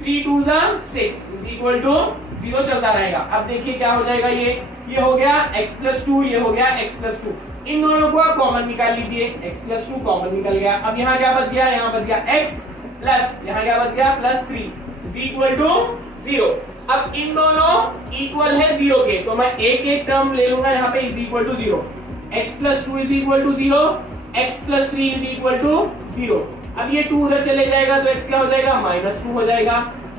3 2 6 इज इक्वल टू 0 चलता रहेगा। अब देखिए क्या हो जाएगा, ये हो गया x + 2, ये हो गया x + 2। इन दोनों को आप कॉमन निकाल लीजिए, x + 2 कॉमन निकल गया। अब यहाँ क्या बच गया, यहाँ बच गया x प्लस यहाँ क्या बच गया +3 इज इक्वल टू 0। अब इन दोनों इक्वल है 0 के, तो मैं एक टर्म ले लूंगा यहाँ पे is equal to 0। x + 2 is equal to 0, x + 3 is equal to 0। अब ये 2 उधर चले जाएगा तो x क्या हो जाएगा, -2 हो जाएगा,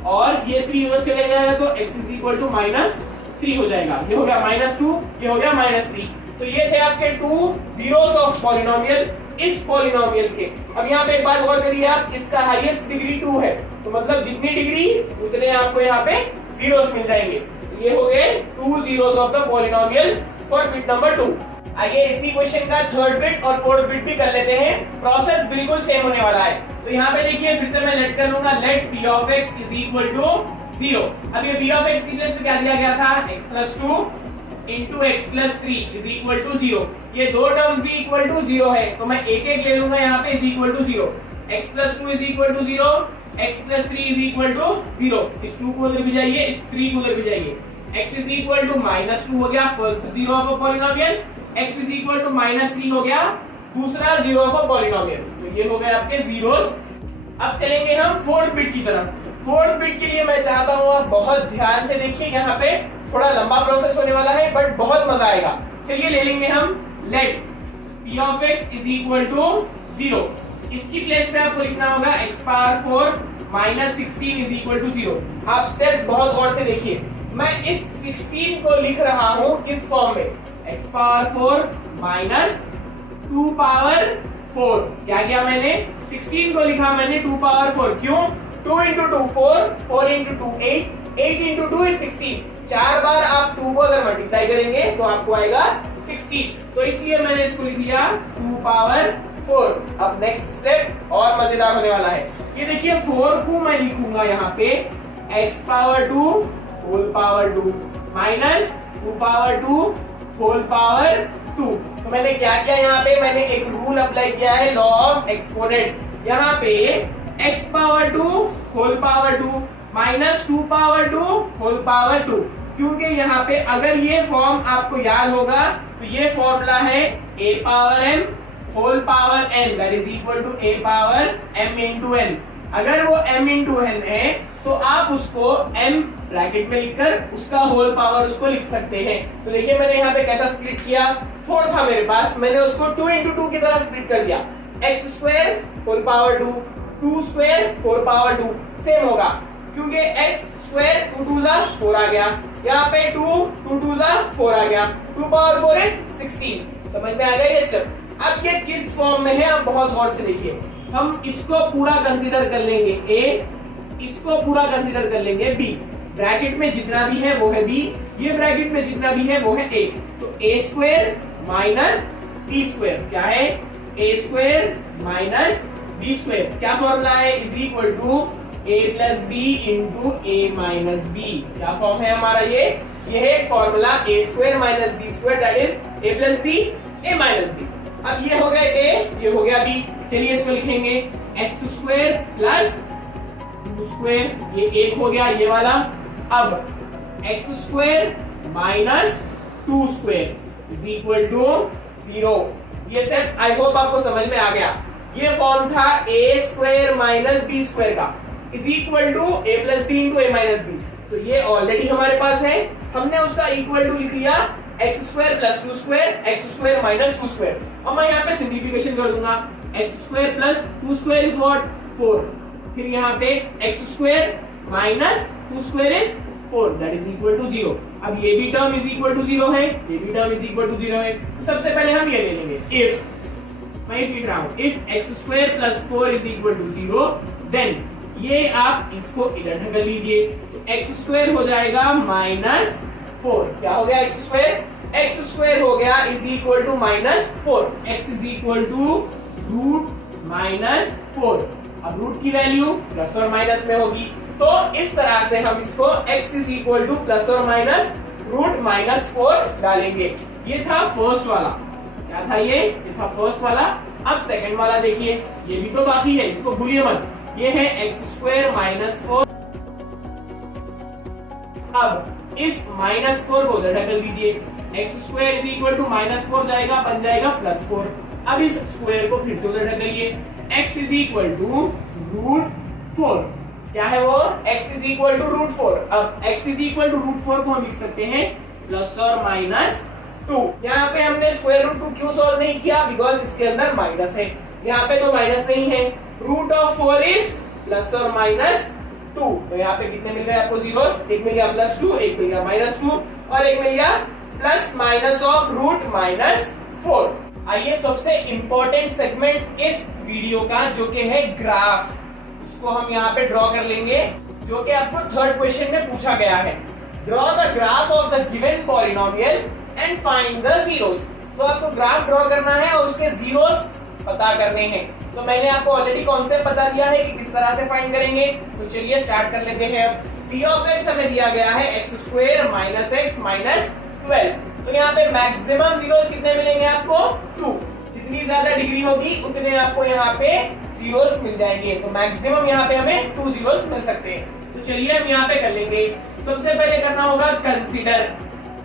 और ये 3 उधर चले जाएगा तो x इज इक्वल टू -3 हो जाएगा। ये हो गया -2, ये हो गया -3। तो ये थे आपके 2 zeros ऑफ पॉलिनोमियल इस पॉलिनोमियल के। अब यहाँ पे एक बात गौर करिए आप, इसका हाईएस्ट डिग्री 2 है, तो मतलब जितनी डिग्री उतने आपको यहाँ पे जीरोस मिल जाएंगे। तो ये हो गए 2 zeros of the polynomial for bit number 2। आइए इसी क्वेश्चन का थर्ड बिट और फोर्थ बिट भी कर लेते हैं, प्रोसेस बिल्कुल सेम होने वाला है। तो यहाँ पे देखिए फिर से मैं लेट कर लूंगा, let p of x is equal to 0। अब ये p of x की प्लेस पे क्या दिया गया था, x + 2 into x + 3 is equal to 0। ये दो टर्म्स भी इक्वल टू 0 है, तो मैं एक ले लूंगा यहाँ पे is equal to 0। x + 2 is equal to 0, x + 3 is equal to 0। इस 2 को उधर भी जाइए, इस 3 को उधर भी जाइए। x इज इक्वल टू -2 हो गया first zero of a polynomial, x is equal to -3 हो गया दूसरा जीरो ऑफ अ पॉलिनोमियल। तो ये हो गए आपके जीरोस। अब चलेंगे हम फोर्थ बिट की तरफ। फोर्थ बिट के लिए मैं चाहता हूं आप बहुत ध्यान से देखिए, यहाँ पे थोड़ा लंबा प्रोसेस होने वाला है बट बहुत मजा आएगा। चलिए ले लेंगे हम let p of x is equal to 0। इसकी प्लेस पे आपको लिखना होगा x⁴ -16 इज इक्वल टू 0। आप स्टेप्स बहुत गौर से देखिए, मैं इस 16 को लिख रहा हूं किस फॉर्म में, x⁴ -2⁴। क्या किया मैंने, 16 को लिखा मैंने 2⁴। क्यों, 2 into 2 4, 4 into 2 8, 8 into 2 is 16। 4 बार आप 2 को अगर मल्टीप्लाई करेंगे तो आपको आएगा 16। तो इसलिए मैंने इसको लिख लिया 2 पावर 4। अब नेक्स्ट स्टेप और मजेदार होने वाला है। ये देखिए 4 को मैं लिखूंगा यहाँ पे x power 2 whole power 2 minus 2 power 2 whole power 2। तो मैंने क्या किया यहाँ पे, मैंने एक रूल अप्लाई किया है, लॉ ऑफ एक्सपोनेंट। यहाँ पे x power 2 whole power 2 minus 2 power 2 whole power 2, क्योंकि यहाँ पे अगर ये फॉर्म आपको याद होगा तो ये फॉर्मूला है a power m whole power n that is equal to a power m into n। अगर वो m इंटू n है तो आप उसको m ब्रैकेट में लिखकर उसका होल पावर उसको लिख सकते हैं। तो देखिए मैंने यहाँ पे कैसा स्प्लिट किया, 4 था मेरे पास, मैंने उसको 2 इंटू 2 की तरह स्प्लिट कर दिया। x square whole power 2 2 square whole power 2 same होगा, क्योंकि x स्क्वायर 2 2 जा 4 आ गया, यहाँ पे 2 2 2 जा 4 आ गया, 2 पावर 4 इज 16। समझ में आ गया ये स्टेप। अब ये किस फॉर्म में है आप बहुत गौर से देखिए। हम इसको पूरा कंसीडर कर लेंगे a, इसको पूरा कंसीडर कर लेंगे b, ब्रैकेट में जितना भी है वो है b, ये ब्रैकेट में जितना भी है वो है a। तो a square minus b square क्या है, a square minus b square क्या फॉर्मूला है, is equal to a plus b into a minus b। क्या फॉर्म है हमारा ये है formula a square minus b square that is a plus b a minus b। अब ये हो गया a, ये हो गया b, चलिए इसको लिखेंगे x स्क्वायर प्लस 2 स्क्वायर, ये एक हो गया ये वाला। अब x square minus 2 square is equal to 0। ये सेट आई होप आपको समझ में आ गया। ये फॉर्म था a square minus b square का is equal to a plus b into a minus b। तो ये ऑलरेडी हमारे पास है, हमने उसका इक्वल टू लिख लिया x square plus 2 square x square minus 2 square. अब मैं यहाँ पे सिंप्लीफिकेशन कर दूंगा, x square plus 2 square is what 4, फिर यहाँ पे x square minus 2 square is 4 that is equal to 0। अब ये भी टर्म इज इक्वल टू 0 है, ये भी टर्म इज इक्वल टू 0 है। तो सबसे पहले हम ये ले लेंगे, इफ मैं लिख रहा हूं if x square plus 4 is equal to 0 then ये आप इसको इधर ढका लीजिए, तो x स्क्वायर हो जाएगा माइनस 4। क्या हो गया x स्क्वायर, x स्क्वायर हो गया is equal to minus 4, x is equal to root minus 4। अब रूट की वैल्यू प्लस और माइनस में होगी, तो इस तरह से हम इसको x is equal two plus और माइनस रूट माइनस 4 डालेंगे। ये था फर्स्ट वाला, क्या था ये था फर्स्ट वाला। अब सेकंड वाला देखिए, ये भी तो बाकी है, इसको भूलिए मत, ये है x स्क्वायर माइनस 4। अब इस माइनस 4 को उधर ढकल दीजिए, x square is equal to minus 4 जाएगा, बन जाएगा प्लस 4। अब इस स्क्वायर को फिर से उधर ढकलिए, x is equal to root 4। क्या है वो, x is equal to root 4। अब x is equal to root 4 को हम लिख सकते हैं प्लस और माइनस 2। यहाँ पे हमने स्क्वायर रूट 2 क्यों सॉल्व नहीं किया, बिकॉज इसके अंदर माइनस है, यहाँ पे तो माइनस नहीं है। रूट ऑफ 4 इज प्लस और माइनस 2, तो यहाँ पे कितने मिल गए आपको जीरोस, एक मिल गया प्लस 2, एक मिल गया माइनस 2 और एक मिल गया plus minus of root minus 4। आइए सबसे इंपॉर्टेंट सेगमेंट इस वीडियो का जो कि है ग्राफ, उसको हम यहाँ पे ड्रॉ कर लेंगे, जो कि आपको थर्ड क्वेश्चन में पूछा गया है। Draw the graph of the given polynomial and find the zeros. तो आपको ग्राफ ड्रॉ करना है और उसके जीरोस पता करने हैं। तो मैंने आपको ऑलरेडी कॉन्सेप्ट बता दिया है कि किस तरह से फाइंड करेंगे। तो चलिए स्टार्ट कर लेते हैं। p ऑफ x हमें दिया गया है x square minus x minus 12। तो यहाँ पे मैक्सिमम जीरोस कितने मिलेंगे आपको 2। जितनी ज्यादा डिग्री होगी उतने आपको यहाँ पे जीरोस मिल जाएंगे। तो मैक्सिमम यहाँ पे हमें 2 जीरोस मिल सकते हैं। तो चलिए हम यहाँ पे कर लेंगे। सबसे पहले करना होगा कंसीडर,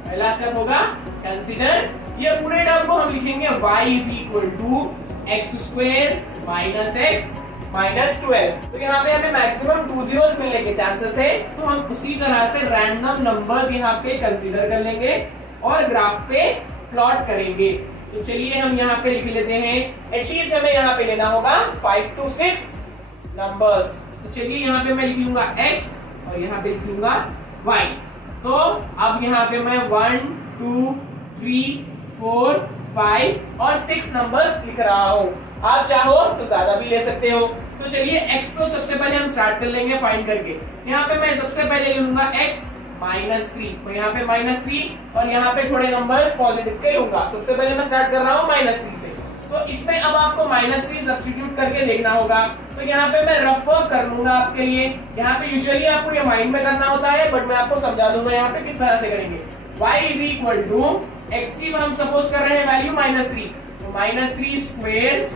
पहला स्टेप होगा कंसीडर। ये पूरे टर्म को हम लिखेंगे y is equal to x square minus x minus 12। तो यहाँ पे हमें मैक्सिमम 2 जीरोस मिलने के चांसेस है। तो हम उसी तरह से रैंडम नंबर्स यहाँ पे कंसीडर कर लेंगे और ग्राफ पे प्लॉट करेंगे। तो चलिए हम यहाँ पे लिख लेते हैं, एटलीस्ट हमें यहाँ पे लेना होगा 5 to 6 नंबर्स। तो चलिए यहाँ पे मैं लिख लूंगा x और यहाँ पे लिख लूंगा y। तो अब यहाँ पे मैं 1 2 3 4 5 और 6 नंबर्स लिख रहा हूँ। आप चाहो तो ज्यादा भी ले सकते हो। तो चलिए x को सबसे पहले हम स्टार्ट कर लेंगे फाइंड करके। यहाँ पे मैं सबसे पहले लूंगा x -3, तो यहाँ पे -3 और यहाँ पे थोड़े नंबर्स पॉजिटिव के लूंगा। सबसे पहले मैं स्टार्ट कर रहा हूँ -3 से, तो इसमें अब आपको -3 सब्स्टिट्यूट करके देखना होगा। तो यहाँ पे मैं रफ वर्क कर लूंगा आपके लिए। यहाँ पे यूजुअली आपको ये माइंड में करना होता है, बट मैं आपको समझा दूंगा यहाँ पे किस तरह से करेंगे। y is equal to x की हम सपोज कर रहे हैं वैल्यू -3, तो -3 square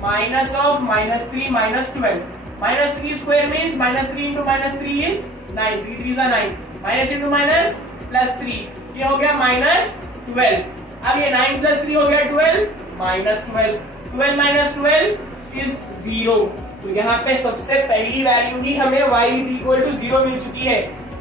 minus of -3 -12, -3 square means -3 into -3 is 9, 3 3 is 9, minus into minus plus 3, ये हो गया -12। अब ये 9 प्लस 3 हो गया 12, -12, 12 minus 12 is 0। तो यहाँ पे सबसे पहली वैल्यू ही हमें y is equal to 0 मिल चुकी है।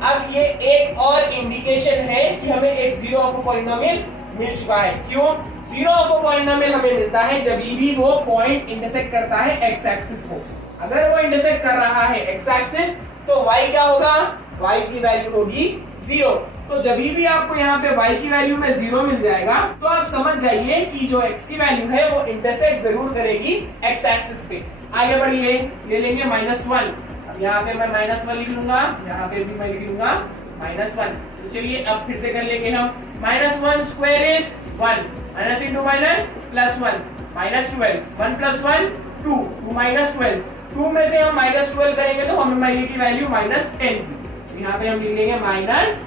अब ये एक और इंडिकेशन है कि हमें एक जीरो ऑफ पॉलिनोमियल मिल चुका है। क्यों? जीरो ऑफ पॉलिनोमियल हमें मिलता है जब भी वो पॉइंट इंटरसेक्ट करता है एक्स एक्सिस को। अगर वो इंटरसेक्ट कर रहा है एक्स एक्सिस तो y क्या होगा? y की वैल्यू होगी 0। तो जब भी आपको यहाँ पे y की वैल्यू में 0 मिल जाएगा तो आप समझ जाइए कि जो x की वैल्यू है वो इंटरसेक्ट जरूर करेगी x एक्सिस पे। आगे बढ़िए, ले लेंगे -1। अब यहाँ पे मैं -1 लिख लूंगा, यहाँ पे भी मैं लिख लूंगा -1। तो चलिए अब फिर से कर लेंगे हम। -1 square is 1, minus into minus plus 1, -12, 1 + 1 2, 2 - 12, 2 में से हम -12 करेंगे तो हमें मिलेगी वैल्यू -10। यहाँ पे हम लिख लेंगे -10।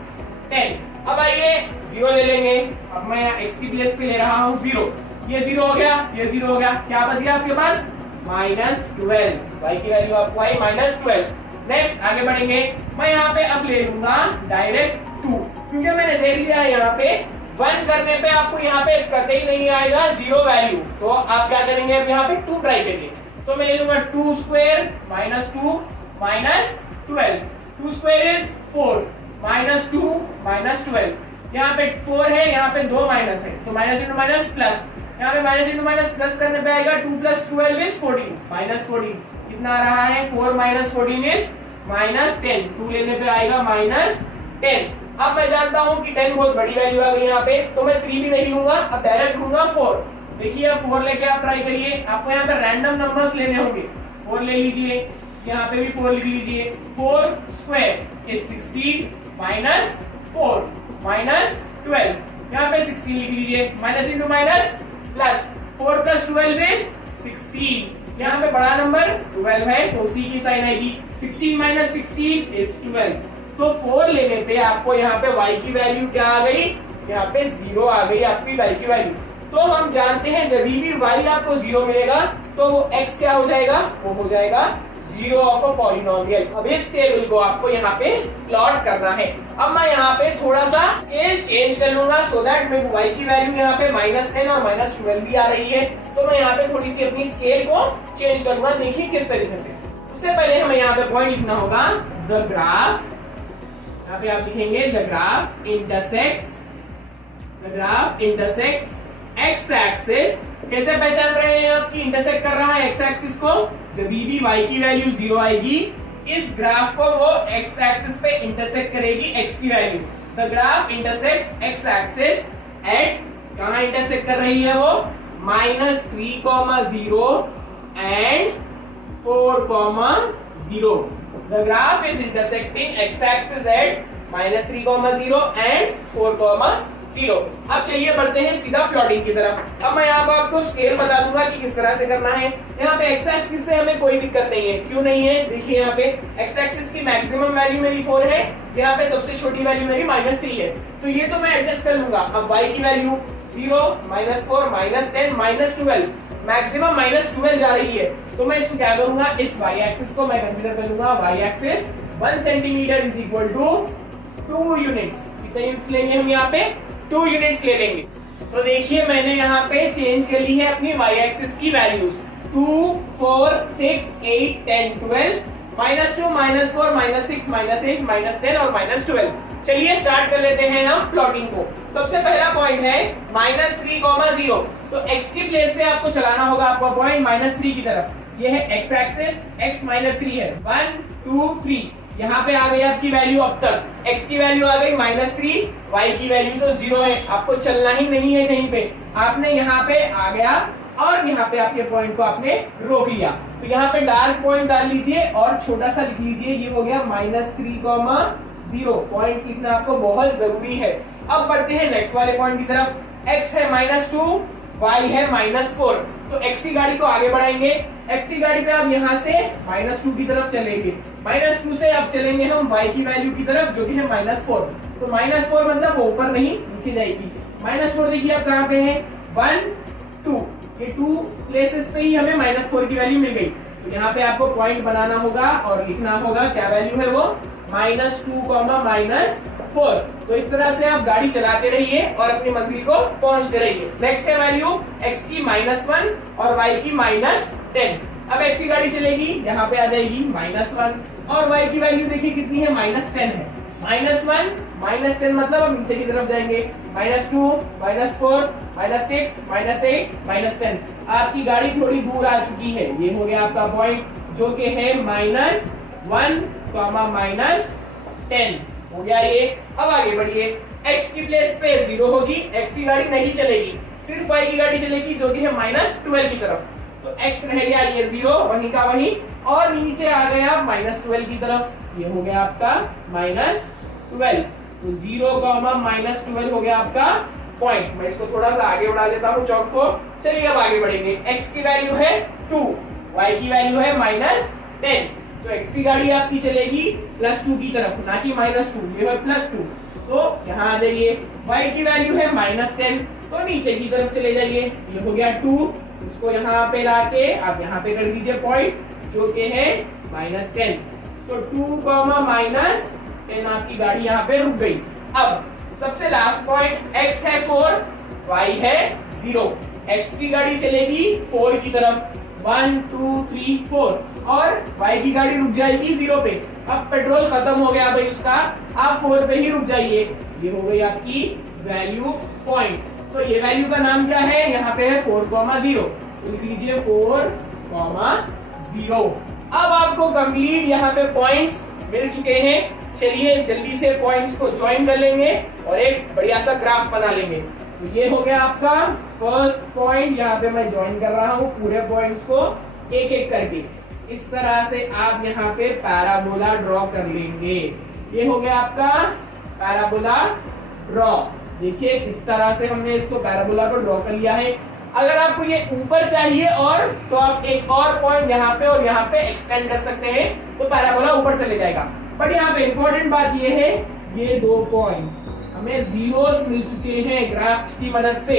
अब आइए 0 ले लेंगे। अब मैं x की प्लेस पे ले रहा हूँ 0, ये 0 हो गया, ये 0 हो गया, क्या बच गया आपके पास? -12, y की वैल्यू आपको आई -12। नेक्स्ट आगे बढ़ेंगे, मैं यहाँ पे अब ले लूंगा डायरेक्ट 2, क्योंकि मैंने देख लिया है यहाँ पे 1 करने पे आपको यहाँ पे कतई नहीं आएगा 0 वैल्यू, तो आप क्या करेंगे? अब यहाँ पे 2 ट्राई करिए। तो मैं ले लूंगा 2 स्क्वायर -2 -12, 2 स्क्वायर इज 4, -2 -12, यहाँ पे 4 है, यहाँ पे 2 माइनस है, तो माइनस इंटू माइनस प्लस, यहाँ पे माइनस इंटू माइनस प्लस करने पे आएगा 2 + 12 इज 14, -14, कितना आ रहा है? 4 - 14 इज -10, 2 लेने पे आएगा -10। अब मैं जानता हूँ कि 10 बहुत बड़ी वैल्यू आ गई यहाँ पे, तो मैं 3 भी नहीं लूंगा, अब डायरेक्ट लूंगा 4। देखिए अब 4 लेके आप ट्राई करिए, आपको यहाँ पे रैंडम नंबर्स लेने होंगे। 4 ले लीजिए, यहाँ पे भी 4 लिख लीजिए। 4 स्क्वायर इज 16 -4 -12, यहाँ पे 16 लिख लीजिए, minus into minus plus, 4 + 12 is 16, यहाँ पे बड़ा नंबर 12 है तो उसी की साइन आएगी। 16 - 16 इज 12, तो 4 लेने पे आपको यहाँ पे y की वैल्यू क्या आ गई? यहाँ पे 0 आ गई आपकी y की वैल्यू। तो हम जानते हैं जब भी y आपको 0 मिलेगा तो वो x क्या हो जाएगा? वो हो जाएगा जीरो ऑफ अ पॉलिनोमियल। अब इस टेबल को आपको यहाँ पे प्लॉट करना है। अब मैं यहाँ पे थोड़ा सा स्केल चेंज कर लूंगा सो दैट मेरे y की वैल्यू यहाँ पे -10 और -12 भी आ रही है, तो मैं यहाँ पे थोड़ी सी अपनी स्केल को चेंज करूंगा। देखिए किस तरीके से। उससे पहले हमें यहाँ पे पॉइंट लिखना होगा द ग्राफ, यहाँ पे आप लिखेंगे the graph intersects x axis. कैसे पहचान रहे हैं आपकी इंटरसेक्ट कर रहा है एक्स एक्सिस को? जब भी y की वैल्यू 0 आएगी इस ग्राफ को वो एक्स एक्सिस पे इंटरसेक्ट करेगी x की value. The graph intersects x axis at, कहां इंटरसेक्ट कर रही है वो? -3, 0 and 4, 0। The graph is intersecting x axis at -3, 0 and 4, 0। अब चलिए बढ़ते हैं सीधा प्लॉटिंग की तरफ। अब मैं यहाँ पर आपको स्केल बता दूंगा कि किस तरह से करना है। यहाँ पे एक्स एक्सिस से हमें कोई दिक्कत नहीं है। क्यों नहीं है? देखिए यहाँ पे एक्स एक्सिस की मैक्सिमम वैल्यू मेरी 4 है, यहाँ पे सबसे छोटी वैल्यू मेरी -3 है, तो ये तो मैं एडजस्ट कर लूंगा। अब y की वैल्यू 0 -4 -10 -12, मैक्सिमम -12 जा रही है, तो मैं इसको क्या करूंगा? इस y एक्सिस को मैं कंसीडर कर लूंगा y axis 1 centimetre is equal to 2 units. कितने यूनिट्स लेंगे हम यहाँ पे? 2 यूनिट्स ले लेंगे। तो देखिए मैंने यहाँ पे चेंज कर ली है अपनी y एक्सिस की वैल्यूज 2, 4, 6, 8, 10, 12, -2, -4, -6, -8, -10 और -12। चलिए स्टार्ट कर लेते हैं हम प्लॉटिंग को। सबसे पहला पॉइंट है -3, 0, तो x की प्लेस पे आपको चलाना होगा आपका पॉइंट -3 की तरफ। ये है x एक्सिस, x -3 है, 1, 2, 3, यहाँ पे आ गई आपकी वैल्यू। अब तक x की वैल्यू आ गई -3, y की वैल्यू तो 0 है, आपको चलना ही नहीं है कहीं पे। आपने यहाँ पे आ गया और यहाँ पे आपके पॉइंट को आपने रोक लिया, तो यहाँ पे डार्क पॉइंट डाल लीजिए और छोटा सा लिख लीजिए, ये हो गया -3, 0 पॉइंट्स लिखना आपको बहुत जरूरी है। अब बढ़ते हैं नेक्स्ट वाले पॉइंट की तरफ। x है -2, y है -4, तो x की गाड़ी को आगे बढ़ाएंगे। x की गाड़ी पे आप यहाँ से -2 की तरफ चलेंगे, -2 से अब चलेंगे हम y की वैल्यू की तरफ जो कि है -4। तो -4 मतलब वो ऊपर नहीं नीचे जाएगी। -4 देखिए आप कहाँ पे है, 1 2, ये 2 प्लेसेस पे ही हमें -4 की वैल्यू मिल गई। तो यहाँ पे आपको पॉइंट बनाना होगा और लिखना होगा क्या वैल्यू है वो, -2, -4। तो इस तरह से आप गाड़ी चलाते रहिए और अपनी मंजिल को पहुंचते रहिए। नेक्स्ट है वैल्यू x की -1 और y की -10। अब x की गाड़ी चलेगी, यहाँ पे आ जाएगी -1 और y की वैल्यू देखिए कितनी है, -10 है। -1 -10 मतलब अब नीचे की तरफ जाएंगे, -2 -4 -6 -8 -10। आपकी गाड़ी थोड़ी दूर आ चुकी है। ये हो गया आपका पॉइंट जो कि है -1, -10 हो गया ये। अब आगे बढ़िए, x की प्लेस पे 0 होगी, x की गाड़ी नहीं चलेगी, सिर्फ y की गाड़ी चलेगी जो कि है -12 की तरफ। तो x रह गया ये 0 वहीं का वहीं, और नीचे आ गया -12 की तरफ। ये हो गया आपका -12। तो 0, -12 हो गया आपका पॉइंट। मैं इसको थोड़ा सा आगे बढ़ा देता हूँ चौक को। चलिए अब आगे बढ़ेंगे। x की वैल्यू है 2, y की वैल्यू है -10। तो x की गाड़ी आपकी चलेगी +2 की तरफ, ना कि -2, ये है +2। तो यहाँ आ जाइए, y की वैल्यू है -10, तो नीचे की तरफ चले जाइए। ये हो गया 2, इसको यहाँ पे लाके आप यहाँ पे कर दीजिए पॉइंट जो कि है -10। तो 2, -10 आपकी गाड़ी यहाँ पे रुक गई। अब सबसे लास्ट पॉइंट, x है 4, y है 0। x की गाड़ी चलेगी 4 की तरफ, 1 2 3 4, और y की गाड़ी रुक जाएगी 0 पे। अब पेट्रोल खत्म हो गया भाई उसका, आप 4 पे ही रुक जाइए। ये हो गई आपकी वैल्यू पॉइंट। तो ये वैल्यू का नाम क्या है, यहाँ पे है 4,0। तो लिख लीजिए 4,0। अब आपको कंप्लीट यहाँ पे पॉइंट्स मिल चुके हैं। चलिए जल्दी से पॉइंट्स को ज्वाइन कर लेंगे और एक बढ़िया सा ग्राफ बना लेंगे। तो ये हो गया आपका फर्स्ट पॉइंट, यहाँ पे मैं ज्वाइन कर रहा हूँ पूरे पॉइंट्स को एक एक करके। इस तरह से आप यहाँ पे पैराबोला ड्रॉ कर लेंगे। ये हो गया आपका पैराबोला ड्रॉ। देखिए किस तरह से हमने इसको पैराबोला को ड्रॉ कर लिया है। अगर आपको ये ऊपर चाहिए और तो आप एक और पॉइंट यहाँ पे और यहाँ पे एक्सटेंड कर सकते हैं, तो पैराबोला ऊपर चले जाएगा। बट यहाँ पे इंपॉर्टेंट बात ये है, ये 2 पॉइंट्स हमें जीरोस मिल चुके हैं ग्राफ की मदद से।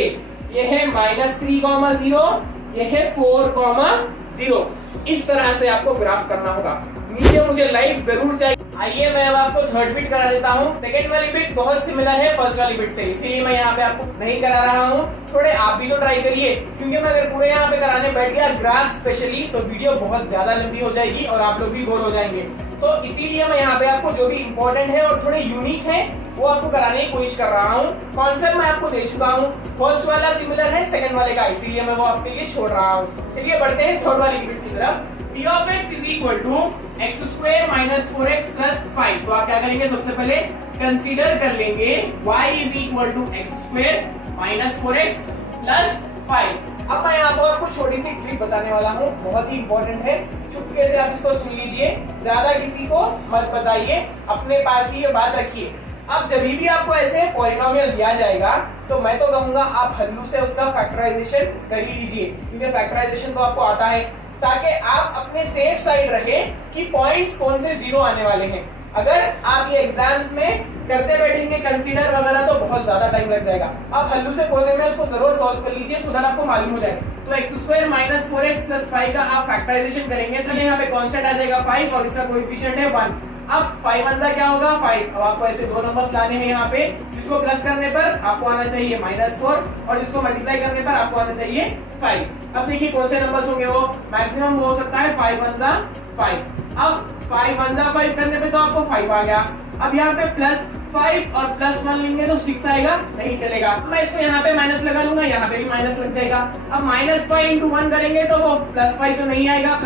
ये है -3,0, ये है 4,0। इस तरह से आपको ग्राफ करना होगा। नीचे मुझे लाइक जरूर चाहिए। आइए मैं अब आपको थर्ड बिट करा देता हूँ। सेकंड वाली बिट बहुत सिमिलर है फर्स्ट वाली बिट से, इसीलिए मैं यहाँ पे आपको नहीं करा रहा हूँ। थोड़े आप भी तो ट्राई करिए, क्योंकि मैं अगर पूरे यहाँ पे कराने बैठ गया ग्राफ स्पेशली, तो वीडियो बहुत ज्यादा लंबी हो जाएगी और आप लोग भी बोर हो जाएंगे। तो इसीलिए मैं यहाँ पे आपको जो भी इंपॉर्टेंट है और थोड़े यूनिक है वो आपको कराने की कोशिश कर रहा हूँ। कॉन्सेप्ट मैं आपको दे चुका हूँ, फर्स्ट वाला सिमिलर है सेकंड वाले का, इसीलिए मैं वो आपके लिए छोड़ रहा हूँ। चलिए बढ़ते हैं थर्ड वाली बिट की तरफ। p of x is equal to x square minus 4x plus 5। तो आप क्या करेंगे, सबसे पहले कंसीडर कर लेंगे y is equal to x square minus 4x plus 5। अब मैं यहाँ पर आपको छोटी सी ट्रिक बताने वाला हूँ, बहुत ही इंपॉर्टेंट है। चुपके से आप इसको सुन लीजिए, ज्यादा किसी को मत बताइए, अपने पास ही ये बात रखिए। अब जब भी आपको ऐसे पॉलिनोमियल दिया जाएगा तो मैं तो कहूंगा आप हल्लू से उसका फैक्टराइजेशन कर ही लीजिए, क्योंकि फैक्टराइजेशन तो आपको आता है, ताकि आप अपने सेफ साइड रहे कि पॉइंट्स कौन से जीरो आने वाले हैं। अगर आप ये एग्जाम्स में करते बैठेंगे कंसीडर वगैरह तो बहुत ज्यादा टाइम लग जाएगा। आप हल्लू से कोने में उसको जरूर सॉल्व कर लीजिए, सो दैट आपको मालूम हो जाए। तो x square minus 4x plus 5 का आप फैक्टराइजेशन करेंगे तो यहाँ पे कांस्टेंट आ जाएगा 5 और इसका कोएफिशिएंट है 1। अब 5 1 क्या होगा 5। अब आपको ऐसे दो नंबर्स लाने हैं यहाँ पे, जिसको प्लस करने पर आपको आना चाहिए -4 और जिसको मल्टीप्लाई करने पर आपको आना चाहिए 5। अब देखिए कौन से नंबर्स होंगे, वो मैक्सिमम वो हो सकता है 5 1 5। अब 5 1 5 करने पे तो आपको 5 आ गया। अब यहाँ पे +5 और +1 लेंगे तो 6 आएगा, नहीं चलेगा। मैं इसको यहाँ पे माइनस लगा लूंगा, यहाँ पे भी माइनस लग जाएगा। अब -5 × 1 करेंगे तो वो +5 तो नहीं आएगा,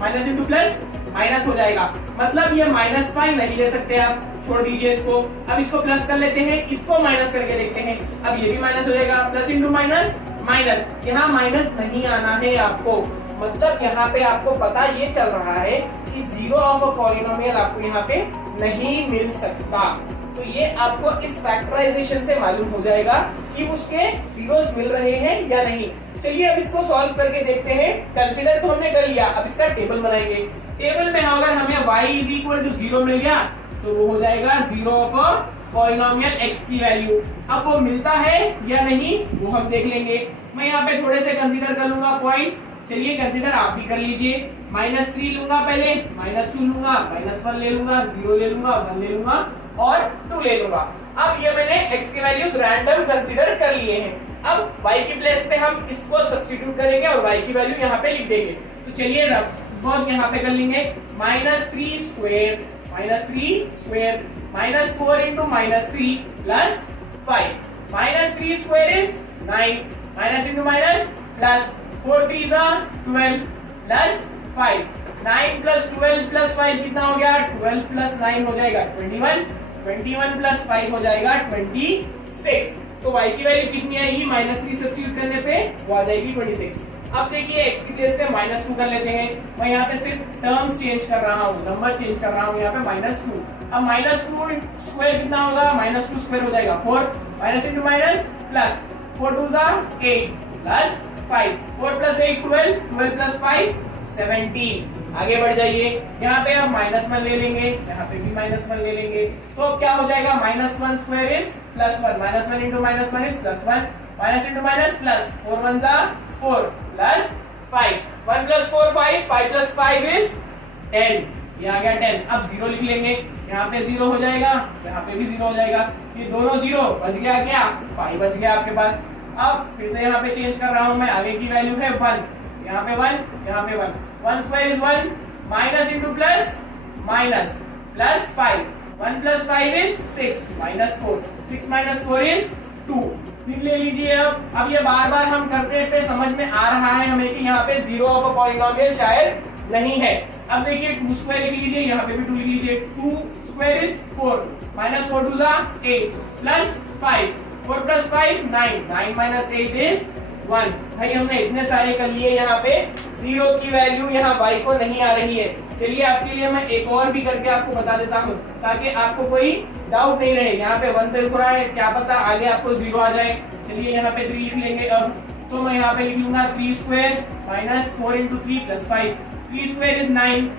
माइनस इंटू प्लस माइनस हो जाएगा। मतलब ये -5 नहीं ले सकते आप, छोड़ दीजिए इसको। अब इसको प्लस कर लेते हैं, इसको माइनस करके देखते हैं। अब ये भी माइनस हो जाएगा, प्लस इंटू माइनस माइनस। यहाँ माइनस नहीं आना है आपको, मतलब यहाँ पे आपको पता ये चल रहा है कि जीरो ऑफ अ पॉलिनोमियल आपको यहाँ पे नहीं मिल सकता। तो ये आपको इस फैक्टराइजेशन से मालूम हो जाएगा कि उसके जीरोस मिल रहे हैं या नहीं। चलिए अब इसको सॉल्व करके देखते हैं। कंसीडर तो हमने कर लिया, अब इसका टेबल बनाएंगे। टेबल में अगर हमें y इज इक्वल टू 0 मिल गया तो वो हो जाएगा 0 ऑफ पॉलिनोमियल x की वैल्यू। अब वो मिलता है या नहीं वो हम देख लेंगे। मैं यहाँ पे थोड़े से कंसीडर कर लूंगा पॉइंट्स। चलिए कंसीडर आप भी कर लीजिए। -3 लूंगा पहले, -2 लूंगा, -1 ले लूंगा, 0 ले लूंगा, 1 ले लूंगा और 2 ले लूंगा। अब ये मैंने x के वैल्यूज रैंडम कंसीडर कर लिए हैं। अब y की प्लेस पे हम इसको सब्स्टिट्यूट करेंगे और y की वैल्यू यहाँ पे लिख देंगे। तो चलिए रफ वर्क यहाँ पे कर लेंगे। -3 square -4 into -3 plus 5. -3 square is 9. Minus into minus plus 4 3s are 12 plus 5. 9 plus 12 plus 5 कितना हो गया? 12 plus 9 हो जाएगा 21. 21 plus 5 हो जाएगा 26. तो y की वैल्यू कितनी आएगी? -3 सब्स्टिट्यूट करने पे वो आ जाएगी 26। अब देखिए x की प्लेस पे -2 कर लेते हैं। मैं यहाँ पे सिर्फ टर्म्स चेंज कर रहा हूँ, नंबर चेंज कर रहा हूँ यहाँ पे -2। अब -2 स्क्वायर कितना होगा? -2 स्क्वायर हो जाएगा 4 minus into minus plus 4 2s are 8 plus 5 4 plus 8 12 12 plus 5 17। आगे बढ़ जाइए। यहाँ पे अब -1 ले लेंगे, यहाँ पे भी -1 ले लेंगे। तो अब क्या हो जाएगा? -1 square is +1 -1 into -1 is +1 minus into minus plus 4 1s are 4 plus 5 1 plus 4 5 5 plus 5 is 10। ये आ गया 10। अब 0 लिख लेंगे। यहाँ पे 0 हो जाएगा, यहाँ पे भी 0 हो जाएगा। ये दोनों 0 बच गया क्या? 5 बच गया आपके पास। अब फिर से यहाँ पे चेंज कर रहा हूँ मैं। आगे की वैल्यू है 1, यहाँ पे 1, यहाँ पे 1 1 square is 1 minus into plus minus plus 5 1 plus 5 is 6 minus 4 6 minus 4 is 2। फिर ले लीजिए। अब ये बार बार हम करने पे समझ में आ रहा है हमें कि यहाँ पे 0 ऑफ अ पॉलिनोमियल शायद नहीं है। अब देखिए 2 स्क्वायर लिख लीजिए, यहाँ पे भी 2 लिख लीजिए। 2 square is 4 minus 4 2s are 8 plus 5 4 plus 5 9 9 minus 8 is 1। भाई हमने इतने सारे कर लिए। यहाँ पे 0 की वैल्यू यहाँ y को नहीं आ रही है। चलिए आपके लिए मैं एक और भी करके आपको बता देता हूँ ताकि आपको कोई डाउट नहीं रहे। यहाँ पे 1 पे रुक रहा है, क्या पता आगे आपको 0 आ जाए। चलिए यहाँ पे 3 लिख लेंगे। अब तो मैं यहाँ पे लिख लूंगा 3 square minus 4 into 3 plus 5 3 square is 9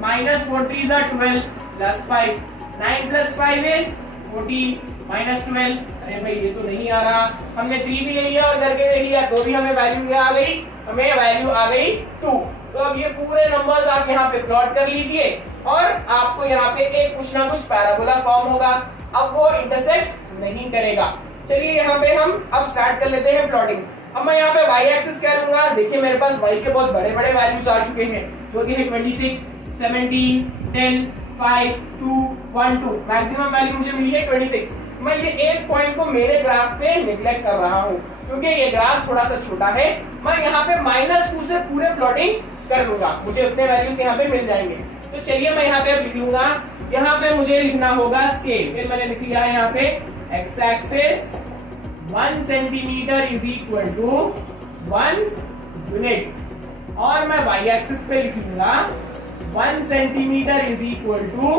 minus 4 3s are 12 plus 5 9 plus 5 is 14 minus 12। अरे भाई ये तो नहीं आ रहा। हमने 3 भी ले लिया और करके देख लिया तो भी हमें वैल्यू क्या आ गई? हमें वैल्यू आ गई 2। तो अब ये पूरे नंबर्स आप यहाँ पे प्लॉट कर लीजिए और आपको यहाँ पे एक कुछ ना कुछ पैराबोला फॉर्म होगा। अब वो इंटरसेक्ट नहीं करेगा। चलिए यहाँ पे हम अब स्टार्ट कर लेते हैं प्लॉटिंग। अब मैं यहाँ पे y एक्सिस क्या लूंगा? देखिए मेरे पास y के बहुत बड़े बड़े वैल्यूज आ चुके हैं जो कि है 26 17 10 5 2 1 2। मैक्सिमम वैल्यू मुझे मिली है 26। मैं ये एक पॉइंट को मेरे ग्राफ पे निगलेक्ट कर रहा हूँ क्योंकि ये ग्राफ थोड़ा सा छोटा है। मैं यहाँ पे -2 से पूरे प्लॉटिंग कर लूंगा, मुझे उतने वैल्यूज यहाँ पे मिल जाएंगे। तो चलिए मैं यहाँ पे अब लिख लूंगा। यहाँ पे मुझे लिखना होगा स्केल। फिर मैंने लिख लिया है यहाँ पे x axis 1 centimetre is equal to 1 unit और मैं y एक्सिस पे लिख लूंगा 1 centimetre is equal to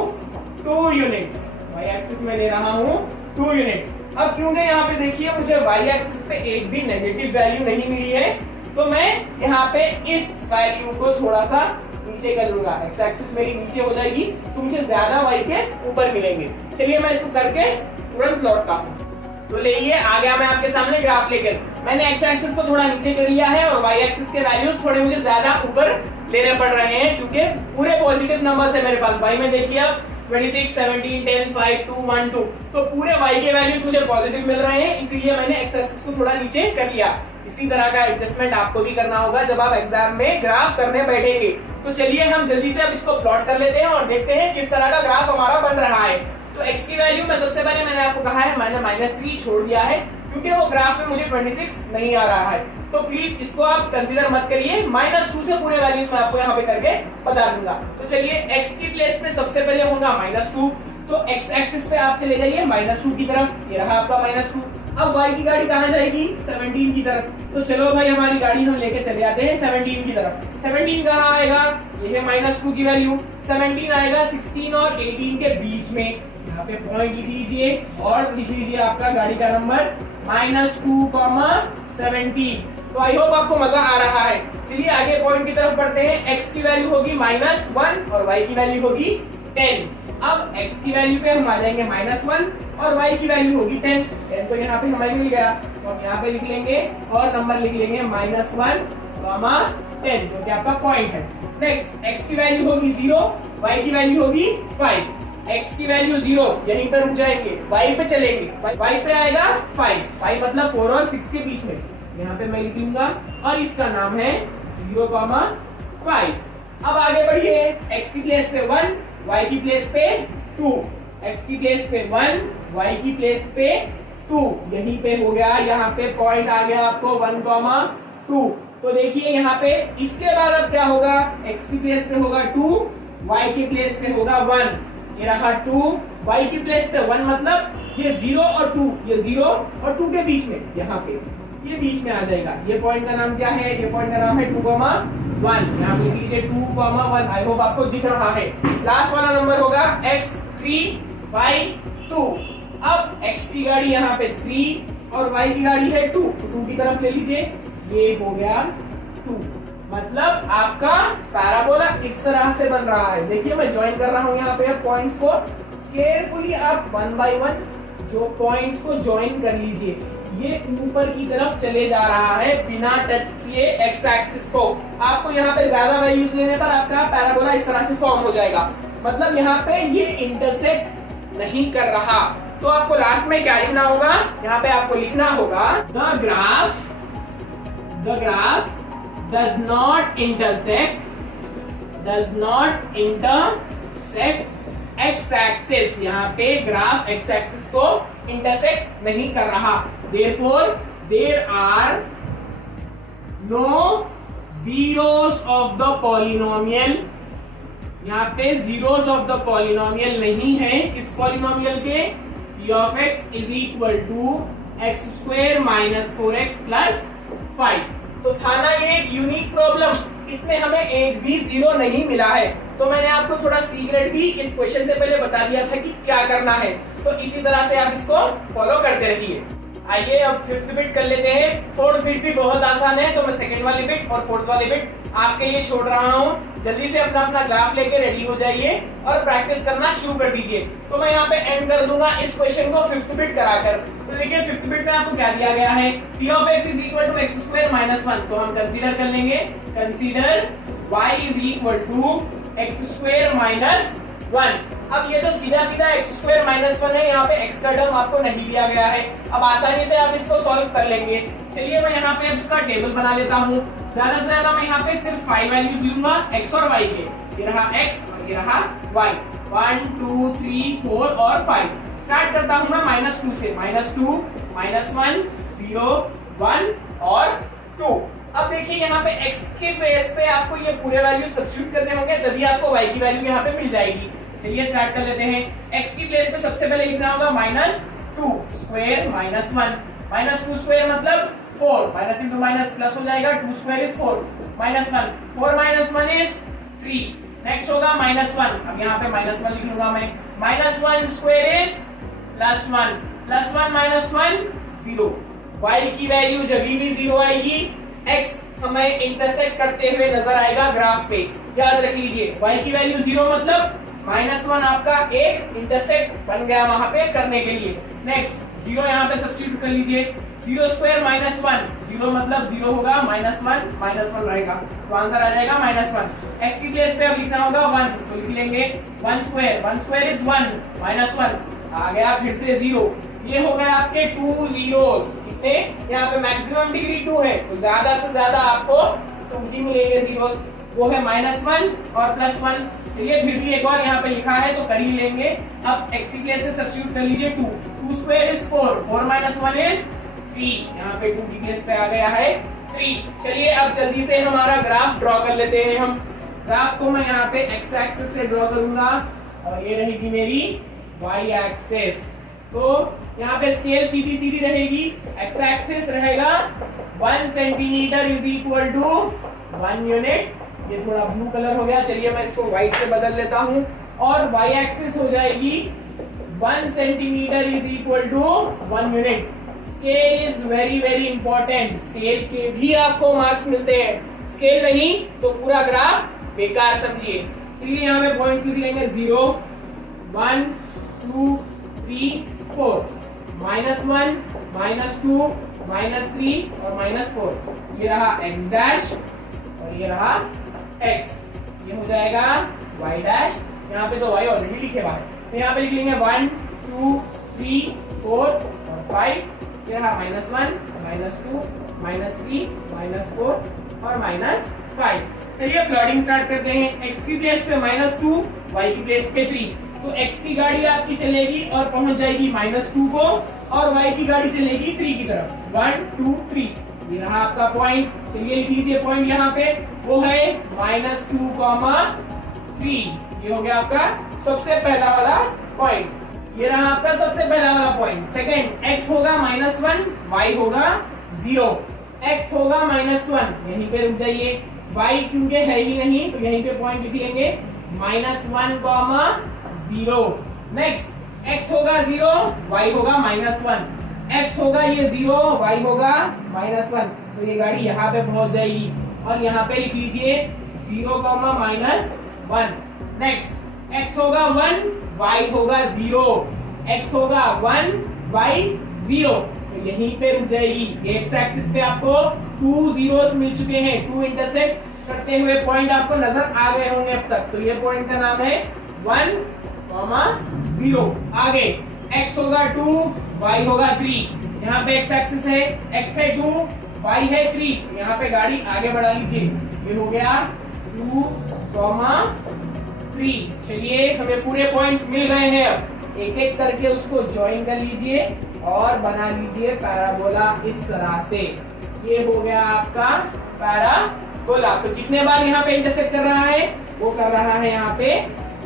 2 units. y axis में ले रहा हूँ 2 यूनिट्स। अब क्योंकि यहाँ पे देखिए मुझे y एक्सिस पे एक भी नेगेटिव वैल्यू नहीं मिली है तो मैं यहाँ पे इस वैल्यू को थोड़ा सा नीचे कर लूंगा। x एक्सिस मेरी नीचे हो जाएगी तो मुझे ज्यादा y के ऊपर मिलेंगे। चलिए मैं इसको करके तुरंत लौटता हूँ। तो लेइए आ गया मैं आपके सामने ग्राफ लेकर। मैंने x एक्सिस को थोड़ा नीचे कर लिया है और y एक्सिस के वैल्यूज थोड़े मुझे ज्यादा ऊपर लेने पड़ रहे हैं क्योंकि पूरे पॉजिटिव नंबर्स है मेरे पास। y में देखिए अब 26 17 10 5 2 1 2 तो पूरे y के वैल्यूज मुझे पॉजिटिव मिल रहे हैं, इसीलिए मैंने x एक्सिस को थोड़ा नीचे कर लिया। इसी तरह का एडजस्टमेंट आपको भी करना होगा जब आप एग्जाम में ग्राफ करने बैठेंगे। तो चलिए हम जल्दी से अब इसको प्लॉट कर लेते हैं और देखते हैं किस तरह का ग्राफ हमारा बन रहा है। तो x की वैल्यू में सबसे पहले मैंने आपको कहा है मैंने -3 छोड़ दिया है क्योंकि वो ग्राफ में मुझे 26 नहीं आ रहा है। तो प्लीज इसको आप कंसीडर मत करिए। -2 से पूरे वैल्यूज मैं आपको यहाँ पे करके बता दूंगा। तो चलिए x की प्लेस पे सबसे पहले होगा -2 तो x एक्सिस पे आप चले जाइए -2 की तरफ। ये रहा आपका -2। अब y की गाड़ी कहाँ जाएगी? 17 की तरफ। तो चलो भाई हमारी गाड़ी हम लेके चले आते हैं 17 की तरफ। 17 कहाँ आएगा? ये है -2 की वैल्यू। 17 आएगा 16 और 18 के बीच में। यहाँ पे पॉइंट लिख लीजिए और लिख लीजिए आपका गाड़ी का नंबर -2, 17। तो आई होप आपको मजा आ रहा है। चलिए आगे पॉइंट की तरफ बढ़ते हैं। x की वैल्यू होगी -1 और y की वैल्यू होगी 10। अब x की वैल्यू पे हम आ जाएंगे -1 और y की वैल्यू होगी 10। 10 तो यहाँ पे हमारे मिल गया, तो हम यहाँ पे लिख लेंगे और नंबर लिख लेंगे -1, 10 जो कि आपका पॉइंट है। नेक्स्ट x की वैल्यू होगी 0, y की वैल्यू होगी 5। x की वैल्यू 0, यहीं पर रुक जाएंगे, y पे चलेंगे, y पे आएगा 5 मतलब 4 और 6 के बीच में। यहाँ पे मैं लिख लूंगा और इसका नाम है 0,5। अब आगे बढ़िए, x की प्लेस पे 1, y की प्लेस पे 2। x की प्लेस पे 1, y की प्लेस पे 2, यहीं पे हो गया। यहाँ पे पॉइंट आ गया आपको 1,2। तो देखिए यहाँ पे इसके बाद अब क्या होगा? x की प्लेस पे होगा 2, y की प्लेस पे होगा 1। ये रहा 2, y की प्लेस पे 1 मतलब ये 0 और 2, ये 0 और 2 के बीच में, यहाँ पे ये बीच में आ जाएगा। ये पॉइंट का नाम क्या है? ये पॉइंट का नाम है 2,1। यहाँ पे लीजिए 2,1। आई होप आपको दिख रहा है। लास्ट वाला नंबर होगा x3, y2। अब x की गाड़ी यहाँ पे 3 और y की गाड़ी है 2, तो 2 की तरफ ले लीजिए। ये हो गया 2, मतलब आपका पैराबोला इस तरह से बन रहा है। देखिए मैं ज्वाइन कर रहा हूँ यहाँ पे पॉइंट्स को। केयरफुली आप 1 बाय 1 जो पॉइंट्स को ज्वाइन कर लीजिए। ये ऊपर की तरफ चले जा रहा है बिना टच किए एक्स एक्सिस को। आपको यहाँ पे ज्यादा वैल्यूज लेने पर आपका पैराबोला इस तरह से फॉर्म हो जाएगा। मतलब यहाँ पे ये इंटरसेक्ट नहीं कर रहा। तो आपको लास्ट में क्या लिखना होगा? यहाँ पे आपको लिखना होगा the graph does not intersect x axis। यहाँ पे ग्राफ x axis को इंटरसेक्ट नहीं कर रहा। Therefore, there are no zeros of the polynomial। यहाँ पे zeros of the polynomial नहीं है। इस polynomial के p of x is equal to x square minus 4x plus 5। तो था ना ये एक यूनिक प्रॉब्लम, इसमें हमें एक भी जीरो नहीं मिला है। तो मैंने आपको थोड़ा सीक्रेट भी इस क्वेश्चन से पहले बता दिया था कि क्या करना है। तो इसी तरह से आप इसको फॉलो करते रहिए। आइए अब 5th बिट कर लेते हैं। 4th बिट भी बहुत आसान है, तो मैं 2nd वाली बिट और 4th वाली बिट आपके लिए छोड़ रहा हूँ। जल्दी से अपना अपना ग्राफ लेके रेडी हो जाइए और प्रैक्टिस करना शुरू कर दीजिए। तो मैं यहाँ पे एंड कर दूंगा इस क्वेश्चन को 5th बिट कराकर। तो देखिए 5th बिट में आपको क्या दिया गया है? p of x is equal to x square minus 1। तो हम कंसीडर कर लेंगे, consider y is equal to x square minus 1। अब ये तो सीधा सीधा x स्क्वायर माइनस 1 है, यहाँ पे x का टर्म आपको नहीं दिया गया है। अब आसानी से आप इसको सॉल्व कर लेंगे। चलिए मैं यहाँ पे अब इसका टेबल बना लेता हूँ। ज्यादा से ज्यादा मैं यहाँ पे सिर्फ 5 वैल्यूज लूंगा x और y के। ये रहा x और ये रहा y। 1 2 3 4 और 5। स्टार्ट करता हूँ मैं -2 से। -2 -1 0 1 और 2। अब देखिए यहाँ पे x के बेस पे आपको ये पूरे वैल्यू सब्स्टिट्यूट करने होंगे, तभी आपको y की वैल्यू यहाँ पे मिल जाएगी। चलिए स्टार्ट कर लेते हैं। x की प्लेस पे सबसे पहले लिखना होगा -2 स्क्वायर -1। -2 स्क्वायर मतलब 4, माइनस इंटू माइनस प्लस हो जाएगा। 2 स्क्वायर इज 4 -1, 4 -1 इज 3। नेक्स्ट होगा -1। अब यहाँ पे -1 लिख लूंगा मैं। -1 स्क्वायर इज +1, +1 -1 0। y की वैल्यू जब भी 0 आएगी, x हमें इंटरसेक्ट करते हुए नजर आएगा ग्राफ पे। याद रख लीजिए y की वैल्यू 0 मतलब -1 आपका एक इंटरसेक्ट बन गया वहां पे करने के लिए। नेक्स्ट 0 यहाँ पे सब्स्टिट्यूट कर लीजिए। 0 स्क्वायर -1, 0 मतलब 0 होगा, -1 रहेगा, तो आंसर आ जाएगा -1। x की प्लेस पे अब लिखना होगा 1, तो लिख लेंगे 1 स्क्वायर इज 1 -1 आ गया, फिर से 0। ये हो गए आपके 2 जीरोस। कितने? यहाँ पे मैक्सिमम डिग्री 2 है, तो ज्यादा से ज्यादा आपको 2 ही मिलेंगे जीरोस। वो है -1 और +1। चलिए फिर भी एक बार यहाँ पे लिखा है तो कर ही लेंगे। अब x की प्लेस पे सब्स्टिट्यूट कर लीजिए 2 स्क्वायर इज 4 -1 इज 3। यहाँ पे 2 की प्लेस पे आ गया है 3। चलिए अब जल्दी से हमारा ग्राफ ड्रॉ कर लेते हैं। हम ग्राफ को मैं यहाँ पे x एक्सिस से ड्रॉ करूंगा और ये रहेगी मेरी y एक्सिस। तो यहाँ पे स्केल सीधी सीधी रहेगी, एक्स एक्सिस रहेगा 1 centimetre is equal to 1 unit. ये थोड़ा ब्लू कलर हो गया, चलिए मैं इसको व्हाइट से बदल लेता हूँ। और वाई एक्सिस हो जाएगी 1 centimetre is equal to 1 unit. Scale is very very important, scale के भी आपको मार्क्स मिलते हैं, स्केल नहीं तो पूरा ग्राफ बेकार समझिए। चलिए यहाँ पे पॉइंट्स लिख लेंगे 0 1 2 3 4, -1 -2 -3 और -4। ये रहा x डैश और ये रहा x, ये हो जाएगा y डैश। यहाँ पे तो y ऑलरेडी लिखे हुआ है, तो यहाँ पे लिख लेंगे 1 2 3 4 और 5। ये रहा -1 -2 -3 -4 और -5। चलिए प्लॉटिंग स्टार्ट करते हैं। x की प्लेस पे -2, y की प्लेस पे 3। तो x की गाड़ी आपकी चलेगी और पहुंच जाएगी -2 को, और y की गाड़ी चलेगी 3 की तरफ। 1 2 3, ये रहा आपका पॉइंट। चलिए लिख लीजिए पॉइंट यहाँ पे, वो है -2, 3। ये हो गया आपका सबसे पहला वाला पॉइंट। ये रहा आपका सबसे पहला वाला पॉइंट। सेकंड, x होगा -1, y होगा 0। x होगा -1, यहीं पे रुक जाइए। y क्योंकि है ही नहीं तो यहीं पे पॉइंट लिख लेंगे -1, 0। नेक्स्ट, x होगा 0, y होगा -1। x होगा ये 0, y होगा -1, तो ये गाड़ी यहाँ पे पहुंच जाएगी। और यहाँ पे लिख लीजिए 0, -1। नेक्स्ट, x होगा 1, y होगा 0। x होगा 1, y 0, तो यहीं पे रुक जाएगी। ये x एक्सिस पे आपको 2 zeros मिल चुके हैं, 2 इंटरसेक्ट करते हुए पॉइंट आपको नजर आ गए होंगे अब तक। तो ये पॉइंट का नाम है 1, 0। आगे x होगा 2, y होगा 3। यहाँ पे x एक्सिस है, x है 2, y है 3। यहाँ पे गाड़ी आगे बढ़ा लीजिए, ये हो गया 2, 3। चलिए हमें पूरे पॉइंट्स मिल गए हैं। अब एक एक करके उसको ज्वाइन कर लीजिए और बना लीजिए पैराबोला इस तरह से। ये हो गया आपका पैराबोला। तो कितने बार यहाँ पे इंटरसेक्ट कर रहा है? वो कर रहा है यहाँ पे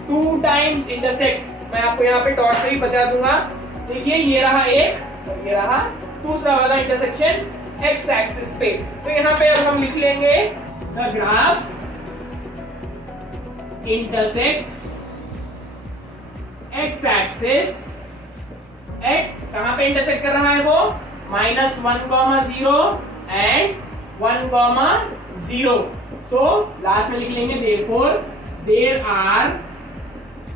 2 टाइम्स इंटरसेक्ट। मैं आपको यहाँ पे डॉट से ही बचा दूंगा। देखिए ये रहा एक और ये रहा दूसरा वाला इंटरसेक्शन एक्स एक्सिस पे। तो यहाँ पे अब हम लिख लेंगे the graph intersect x axis at, कहां पे इंटरसेक्ट कर रहा है वो? -1, 0 एंड 1, 0। सो लास्ट में लिख लेंगे therefore there are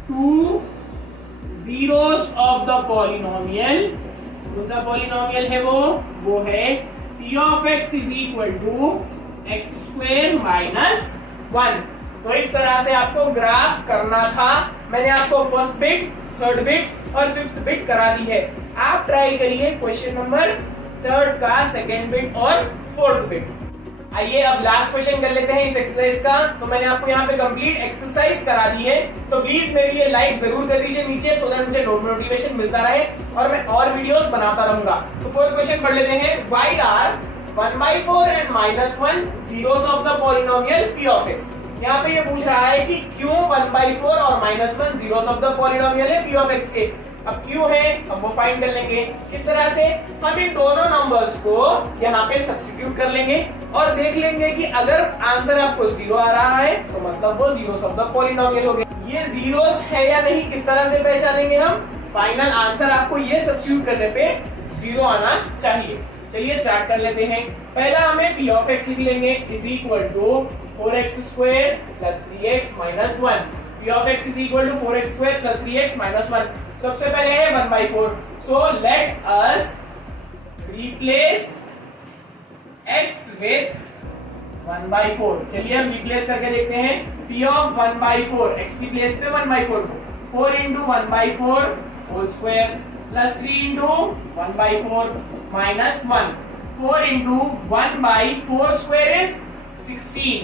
2 zeros of the polynomial। कौन सा पॉलिनोमियल है वो है p of x is equal to x² - 1। तो इस तरह से आपको ग्राफ करना था। मैंने आपको फर्स्ट बिट, थर्ड बिट और फिफ्थ बिट करा दी है। आप ट्राई करिए क्वेश्चन नंबर 3 का सेकेंड बिट और फोर्थ बिट। आइए अब लास्ट क्वेश्चन कर लेते हैं इस एक्सरसाइज का। तो मैंने आपको यहाँ पे कंप्लीट एक्सरसाइज करा दी है, तो प्लीज मेरे लिए लाइक जरूर कर दीजिए नीचे, सो दैट मुझे मोटिवेशन मिलता रहे और मैं और वीडियोस बनाता रहूंगा। तो फोर्थ क्वेश्चन पढ़ लेते हैं। why are 1/4 and -1 zeros of the polynomial p of x। यहाँ पे ये पूछ रहा है कि क्यों 1/4 और -1 zeros of the polynomial है p of x के। अब क्यों है हम वो फाइंड कर लेंगे। किस तरह से? हम इन दोनों नंबर्स को यहाँ पे सब्स्टिट्यूट कर लेंगे और देख लेंगे कि अगर आंसर आपको 0 आ रहा है तो मतलब वो जीरोस ऑफ द पॉलिनोमियल हो गए। ये जीरोस है या नहीं किस तरह से पहचानेंगे हम? फाइनल आंसर आपको ये सब्स्टिट्यूट करने पे 0 आना चाहिए। चलिए स्टार्ट कर लेते हैं। पहला हमें p of x लिख लेंगे is equal to 4x² + 3x - 1। p of x is equal to 4x² + 3x - 1। सबसे पहले है 1/4। So let us replace x with 1/4। चलिए हम रिप्लेस करके देखते हैं। p of 1/4 x की प्लेस पे 1/4 को 4 × 1/4 whole square plus 3 × 1/4 - 1। 4 × 1/4 square is 16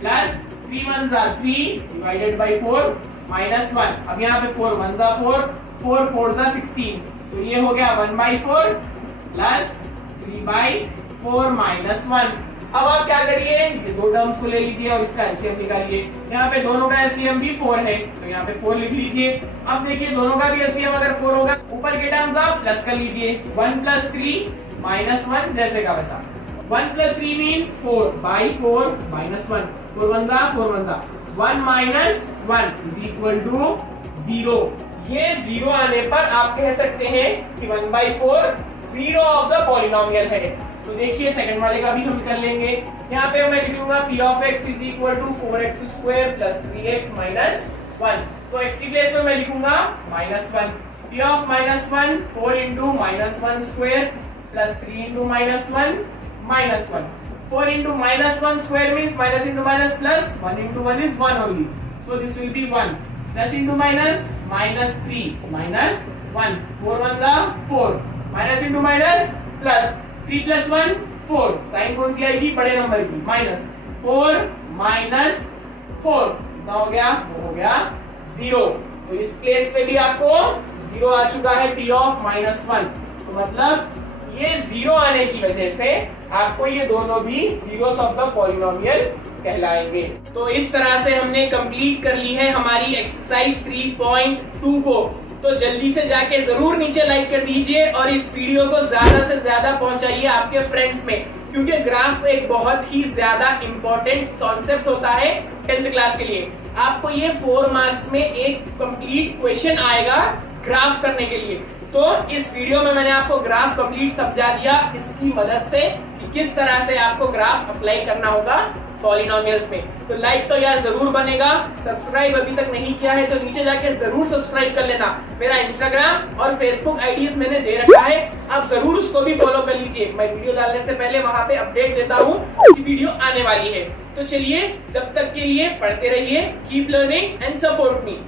plus 3 1s are 3 divided by 4 - 1। अब यहाँ पे 4 1s are 4, 4 4s are 16। तो ये हो गया 1/4 प्लस 3/4 - 1। अब आप क्या करिए, ये दो टर्म्स को ले लीजिए और इसका एलसीएम निकालिए। यहाँ पे दोनों का एलसीएम भी 4 है, तो यहाँ पे 4 लिख लीजिए। अब देखिए दोनों का भी एलसीएम अगर 4 होगा, ऊपर के टर्म्स आप प्लस कर लीजिए। 1 + 3 - 1 जैसे का वैसा। 1 + 3 मीन्स 4 by 4 - 1, 4 1 जा 4 1 जा, 1 - 1 = 0। ये 0 आने पर आप कह सकते हैं कि 1/4 0 ऑफ द पॉलिनोमियल है। तो देखिए सेकंड वाले का भी हम कर लेंगे। यहाँ पे मैं लिखूंगा p of x = 4x² + 3x - 1। तो x की प्लेस में मैं लिखूंगा -1। p of -1 4 × -1² + 3 × -1 -1। 4 × -1² means minus into minus plus, 1 into 1 is 1 only. So this will be 1. Plus into minus, -3 -1. 4 1 जा 4. Minus into minus plus, 3 + 1 4. Sign कौन सी आएगी? बड़े नंबर की। -4 - 4 कितना हो गया? वो हो गया 0। तो इस प्लेस पे भी आपको 0 आ चुका है p of -1। तो मतलब ये 0 आने की वजह से आपको ये दोनों भी जीरोस ऑफ द पॉलिनोमियल कहलाएंगे। तो इस तरह से हमने कंप्लीट कर ली है हमारी एक्सरसाइज 3.2 को। तो जल्दी से जाके जरूर नीचे लाइक कर दीजिए और इस वीडियो को ज्यादा से ज्यादा पहुंचाइए आपके फ्रेंड्स में, क्योंकि ग्राफ एक बहुत ही ज्यादा इंपॉर्टेंट कॉन्सेप्ट होता है 10th क्लास के लिए। आपको ये 4 मार्क्स में एक कंप्लीट क्वेश्चन आएगा ग्राफ करने के लिए। तो इस वीडियो में मैंने आपको ग्राफ कंप्लीट समझा दिया इसकी मदद से कि किस तरह से आपको ग्राफ अप्लाई करना होगा पॉलिनोमियल्स में। तो लाइक तो यार जरूर बनेगा, सब्सक्राइब अभी तक नहीं किया है तो नीचे जाके जरूर सब्सक्राइब कर लेना। मेरा इंस्टाग्राम और फेसबुक आईडीज मैंने दे रखा है, आप जरूर उसको भी फॉलो कर लीजिए। मैं वीडियो डालने से पहले वहां पे अपडेट देता हूँ कि वीडियो आने वाली है। तो चलिए, जब तक के लिए पढ़ते रहिए, keep learning and support me.